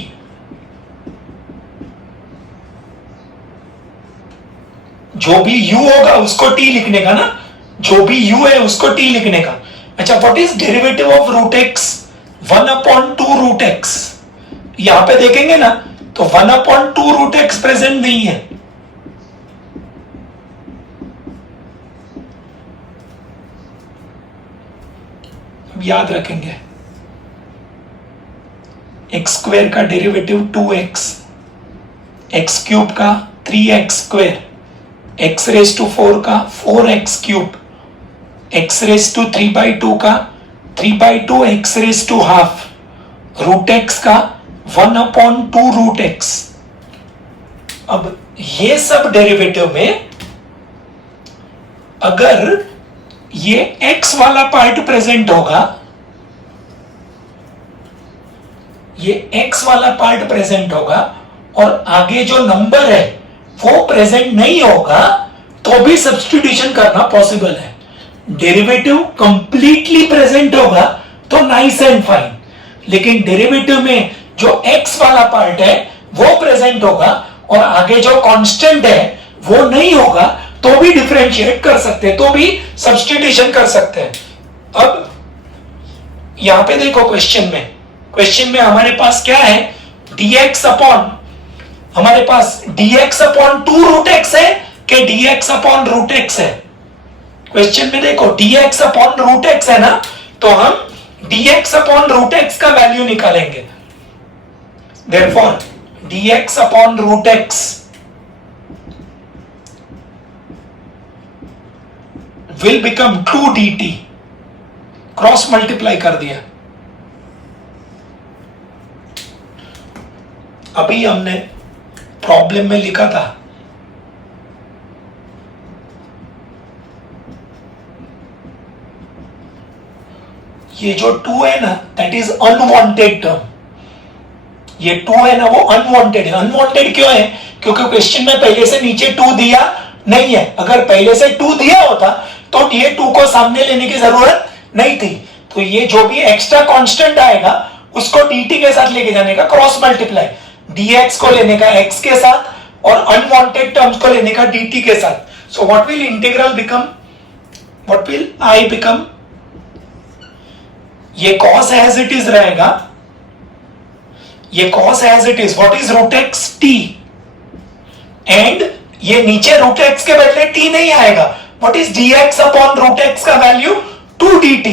जो भी u होगा उसको t लिखने का ना, जो भी u है उसको t लिखने का। अच्छा, what is derivative of root x? 1/2 root x। यहां पे देखेंगे ना तो 1/2 रूट x प्रेजेंट नहीं है। याद रखेंगे, एक्स स्क्वायर का डेरिवेटिव 2x, एक्स क्यूब का 3x square, x raise to 4 का 4x cube, x raise to 3/2 का 3/2 x raise to half, root x का 1/2 रूट x। अब ये सब डेरिवेटिव में अगर ये x वाला पार्ट प्रेजेंट होगा, ये x वाला पार्ट प्रेजेंट होगा, और आगे जो नंबर है वो प्रेजेंट नहीं होगा, तो भी सब्स्टिट्यूशन करना पॉसिबल है। डेरिवेटिव कंप्लीटली प्रेजेंट होगा तो नाइस एंड फाइन, लेकिन डेरिवेटिव में जो x वाला पार्ट है वो प्रेजेंट होगा और आगे जो कांस्टेंट है वो नहीं होगा, तो भी डिफरेंशिएट कर सकते हैं, तो भी सब्स्टिट्यूशन कर सकते हैं। अब यहां पे देखो क्वेश्चन में हमारे पास क्या है? dx अपॉन, हमारे पास dx अपॉन 2 रूट x है कि dx अपॉन रूट x है? क्वेश्चन में देखो dx अपॉन रूट x है ना, तो हम dx अपॉन रूट x का वैल्यू निकालेंगे। Therefore dx upon root x will become 2 dt, cross multiply कर दिया। अभी हमने प्रॉब्लम में लिखा था ये जो 2 है ना, दैट इज अनवांटेड टर्म। ये 2 है ना, वो अनवांटेड है। अनवांटेड क्यों है? क्योंकि क्वेश्चन में पहले से नीचे 2 दिया नहीं है। अगर पहले से 2 दिया होता तो ये 2 को सामने लेने की जरूरत नहीं थी। तो ये जो भी एक्स्ट्रा कांस्टेंट आएगा उसको dt के साथ लेके जाने का, क्रॉस मल्टीप्लाई, dx को लेने का x के साथ और अनवांटेड टर्म्स को लेने का dt के साथ। So what will integral become, what will I become, ये cos एज इट इज रहेगा, ये cos as it is, what is root x t, and ये नीचे रूट एक्स के बदले t नहीं आएगा, what is dx upon root x का वैल्यू 2 dt।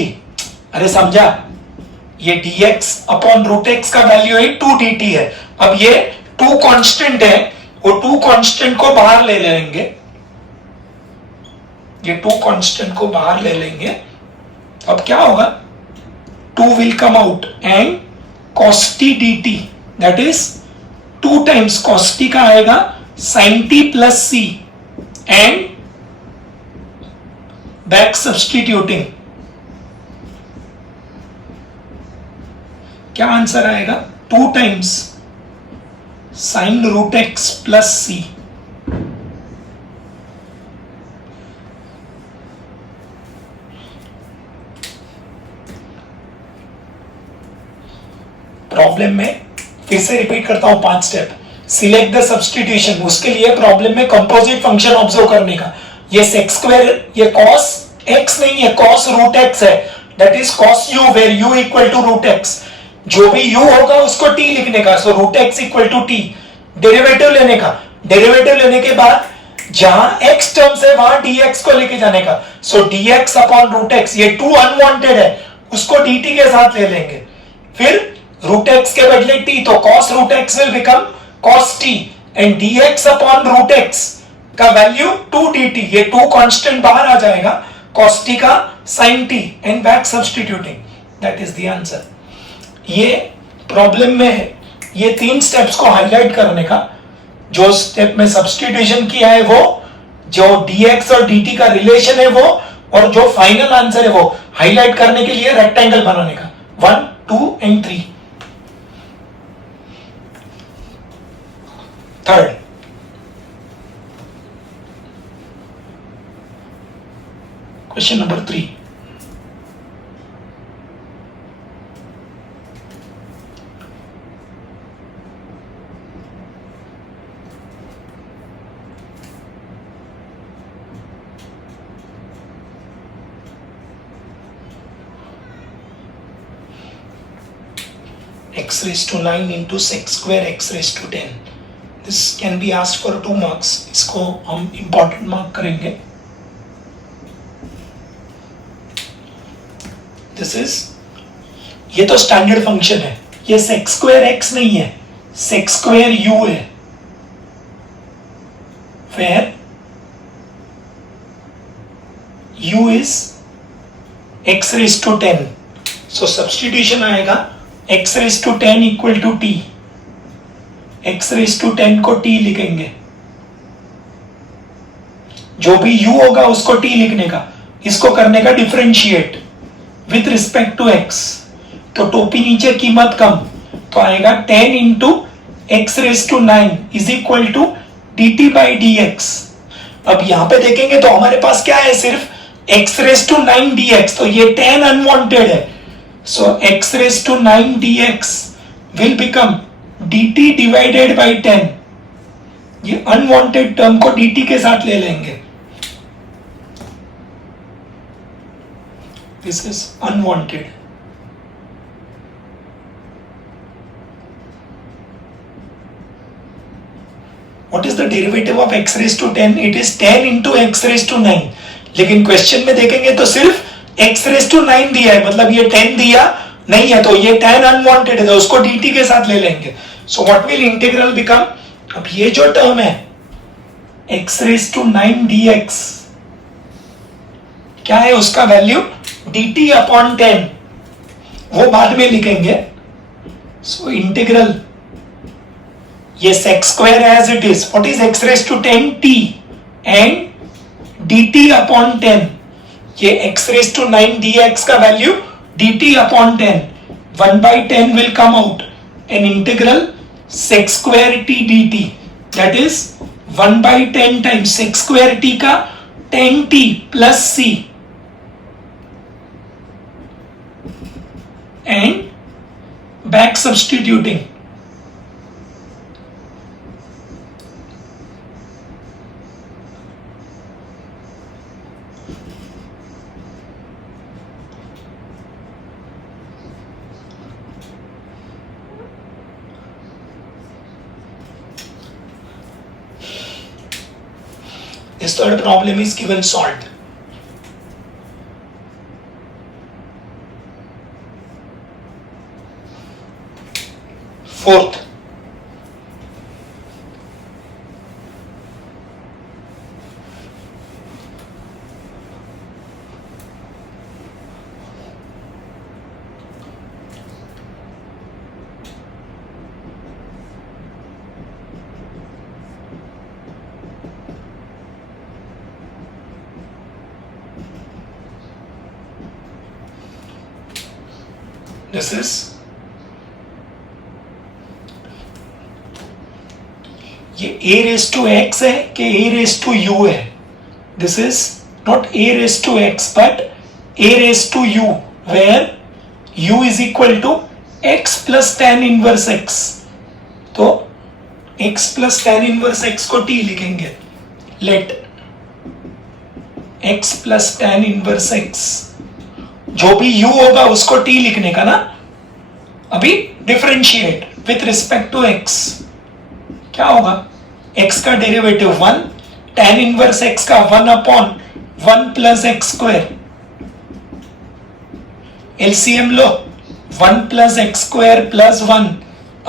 अरे समझा, ये dx अपॉन रूट एक्स का वैल्यू है 2 dt है। अब ये 2 कांस्टेंट है, वो 2 कांस्टेंट को बाहर ले लेंगे, ये 2 कांस्टेंट को बाहर ले लेंगे। अब क्या होगा, 2 will come out and cos t dt, that is 2 times cos t का आएगा sin t plus c, and back substituting क्या आंसर आएगा, 2 times sin root x plus c। Problem में फिर से रिपीट करता हूं 5 स्टेप। सिलेक्ट द सब्स्टिट्यूशन, उसके लिए प्रॉब्लम में कंपोजिट फंक्शन ऑब्जर्व करने का। ये सेक्स स्क्वायर, ये cos x नहीं है, cos रूट x है, that is cos u where u equal to root x। जो भी u होगा उसको t लिखने का, सो root x equal to t। Derivative लेने का, डेरिवेटिव लेने के बाद जहां x टर्म्स है वहां dx को लेके जाने का, सो dx अपॉन रूट x, ये 2 अनवांटेड है उसको dt के साथ ले लेंगे। फिर रूट x के बदले t, तो cos root x will become cos t, and dx upon root x का वैल्यू 2 dt, ये 2 कांस्टेंट बाहर आ जाएगा, cos t का sin t, and back substituting, that is the answer. ये प्रॉब्लम में है, ये 3 स्टेप्स को हाईलाइट करने का। जो स्टेप में सब्स्टिट्यूशन किया है वो, जो dx और dt का रिलेशन है वो, और जो फाइनल आंसर है वो हाईलाइट करने के लिए रेक्टेंगल बनाने का, 1, 2 and 3। Third, question number 3। x raised to 9 into sec square x raised to 10, this can be asked for 2 marks। इसको हम important mark करेंगे। This is, ये तो स्टैंडर्ड फंक्शन है, ये sec square x नहीं है, sec square u है, where u is x raised to 10, so substitution आएगा x raised to 10 equal to t, x raised to 10 को t लिखेंगे, जो भी u होगा उसको t लिखने का, इसको करने का differentiate with respect to x, तो टोपी नीचे कीमत कम, तो आएगा 10 into x raised to 9 is equal to dt by dx। अब यहां पे देखेंगे तो हमारे पास क्या है, सिर्फ x raised to 9 dx, तो ये 10 अनवांटेड है, so x raised to 9 dx will become dt divided by 10। ये अनवांटेड टर्म को dt के साथ ले लेंगे, this is unwanted। What is the derivative of x raised to 10? It is 10 into x raised to 9। लेकिन question में देखेंगे तो सिर्फ x raised to 9 दिया है, मतलब ये 10 दिया नहीं है, तो ये 10 अनवांटेड है, तो उसको dt के साथ ले लेंगे। सो व्हाट विल इंटीग्रल बिकम, अब ये जो टर्म है x रेज टू 9 dx क्या है उसका वैल्यू dt अपॉन 10, वो बाद में लिखेंगे. So integral yes x square as it is, what is x raised to 10 t and dt upon 10, ये x raised to 9 dx का value dt upon 10, 1 by 10 will come out and integral sec square t dt, that is 1 by 10 times sec square t का 10t plus c and back substituting this third problem is given solved. Fourth, this is ये a raised to x है कि a raised to u है, this is not a raised to x but a raised to u where u is equal to x plus tan inverse x, तो x plus tan inverse x को t लिखेंगे, let x plus tan inverse x, जो भी u होगा उसको t लिखने का ना. अभी differentiate with respect to x, क्या होगा x का डेरिवेटिव 1, tan इनवर्स x का 1 upon 1 plus x square, LCM लो 1 plus x square plus 1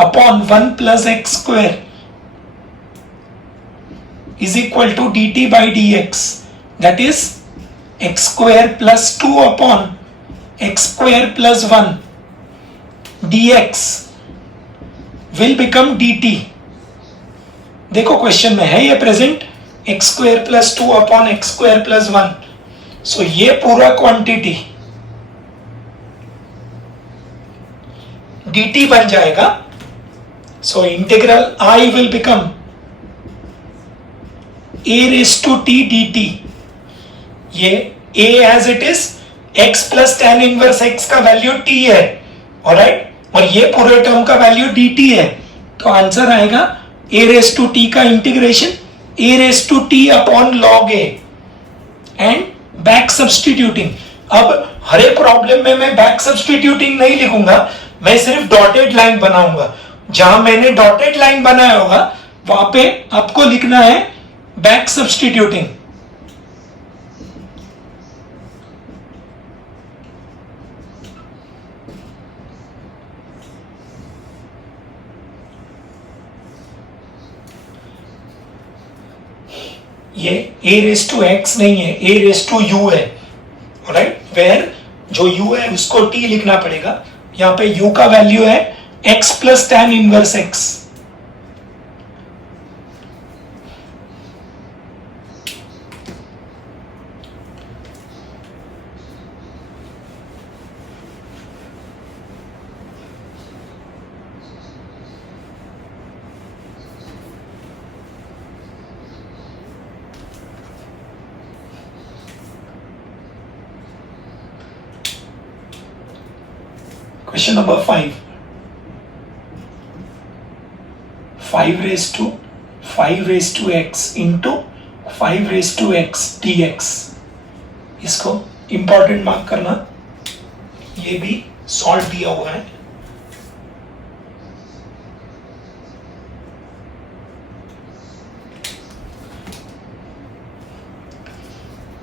upon 1 plus x square is equal to dt by dx, that is x square plus 2 upon x square plus 1 dx will become dt. देखो question में है ये present x square plus 2 upon x square plus 1, so ये पूरा quantity dt बन जाएगा. सो integral I will become a raised to t dt, ये a as it is x plus tan inverse x का वैल्यू t है, alright, और ये पूरे टर्म का वैल्यू dt है, तो आंसर आएगा a रेस टू t का integration a raise to t upon log a and back substituting. अब हर एक प्रॉब्लम में मैं बैक सब्स्टिट्यूटिंग नहीं लिखूंगा, मैं सिर्फ डॉटेड लाइन बनाऊंगा. जहां मैंने डॉटेड लाइन बनाया होगा वहां पे आपको लिखना है बैक सब्स्टिट्यूटिंग. ये a रेस टू x नहीं है, a रेस टू u है, राइट, वेयर जो u है उसको t लिखना पड़ेगा. यहाँ पे u का वैल्यू है x plus tan inverse x. Question number 5. 5 raised to x into 5 raised to x dx. इसको इंपॉर्टेंट मार्क करना, ये भी सॉल्व दिया हुआ है.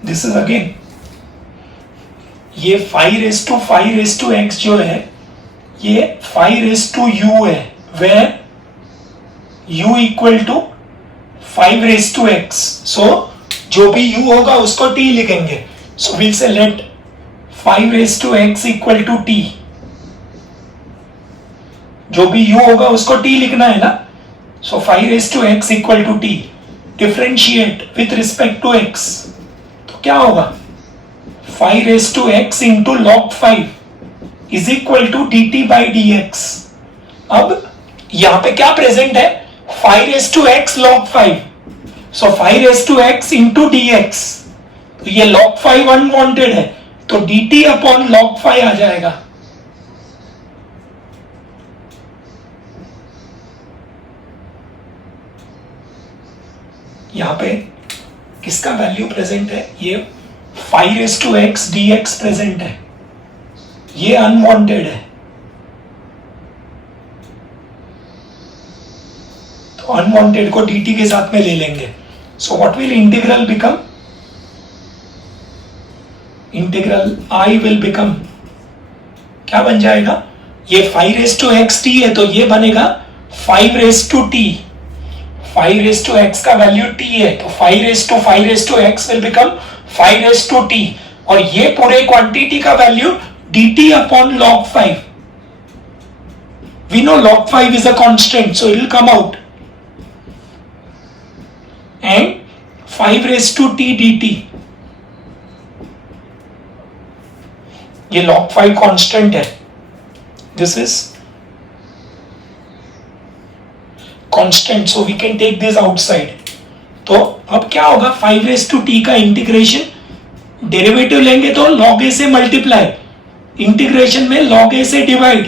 दिस इज अगेन ये 5 raised to x जो है ये 5 raised to u है, where u equal to 5 raise to x. So जो भी u होगा उसको t लिखेंगे. So will say let 5 raise to x equal to t. जो भी u होगा उसको t लिखना है ना. So 5 raise to x equal to t. Differentiate with respect to x. तो क्या होगा 5 raise to x into log 5 is equal to dt by dx. अब यहां पे क्या प्रेजेंट है 5 raise to x log 5. So 5 raise to x into dx. तो ये log 5 अनवांटेड है तो dt अपॉन log 5 आ जाएगा. यहां पे किसका वैल्यू प्रेजेंट है ये 5 raise to x dx present है. ये अनवांटेड है तो अनवांटेड को dt के साथ में ले लेंगे. सो what will integral become. Integral I will become क्या बन जाएगा. ये 5 रेज टू x t है तो ये बनेगा 5 raise to t. 5 raise to x का वैल्यू t है तो 5 raise to x will become 5 raise to t. और ये पूरे क्वांटिटी का value dt upon log 5. We know log 5 is a constant so it will come out. And 5 raised to t dt. ये log 5 constant है. This is constant so we can take this outside. तो अब क्या होगा 5 raised to t का integration derivative लेंगे तो log a से मल्टीप्लाई. इंटीग्रेशन में log a से डिवाइड.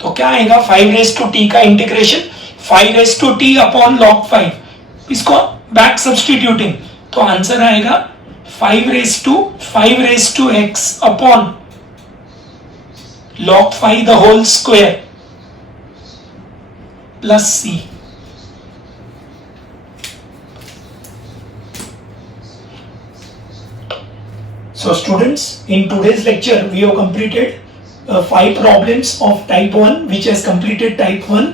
तो क्या आएगा 5 रेज टू t का integration 5 raise to t upon log 5. इसको बैक सब्स्टिट्यूटिंग तो आंसर आएगा 5 raise to x upon log 5 the whole square plus c. So students, in today's lecture we have completed 5 problems of type 1 which has completed type 1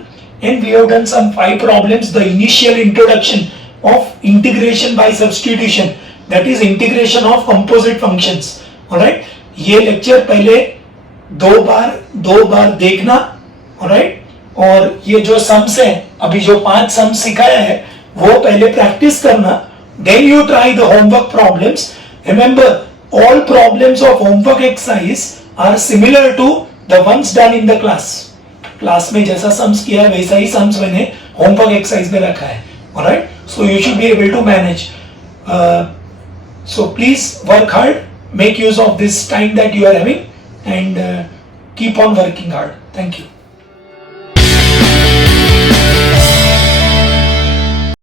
and we have done some 5 problems the initial introduction of integration by substitution, that is integration of composite functions. alright, ये lecture पहले दो बार देखना. alright, और ये जो sums है अभी जो 5 sums सिखाया है वो पहले practice करना. then you try the homework problems. remember all problems of homework exercise are similar to the ones done in the class. Class में जैसा सम्स किया है वैसा ही सम्स मैंने होमवर्क एक्सरसाइज में रखा है. Alright, so you should be able to manage. So please work hard, make use of this time that you are having and keep on working hard. Thank you.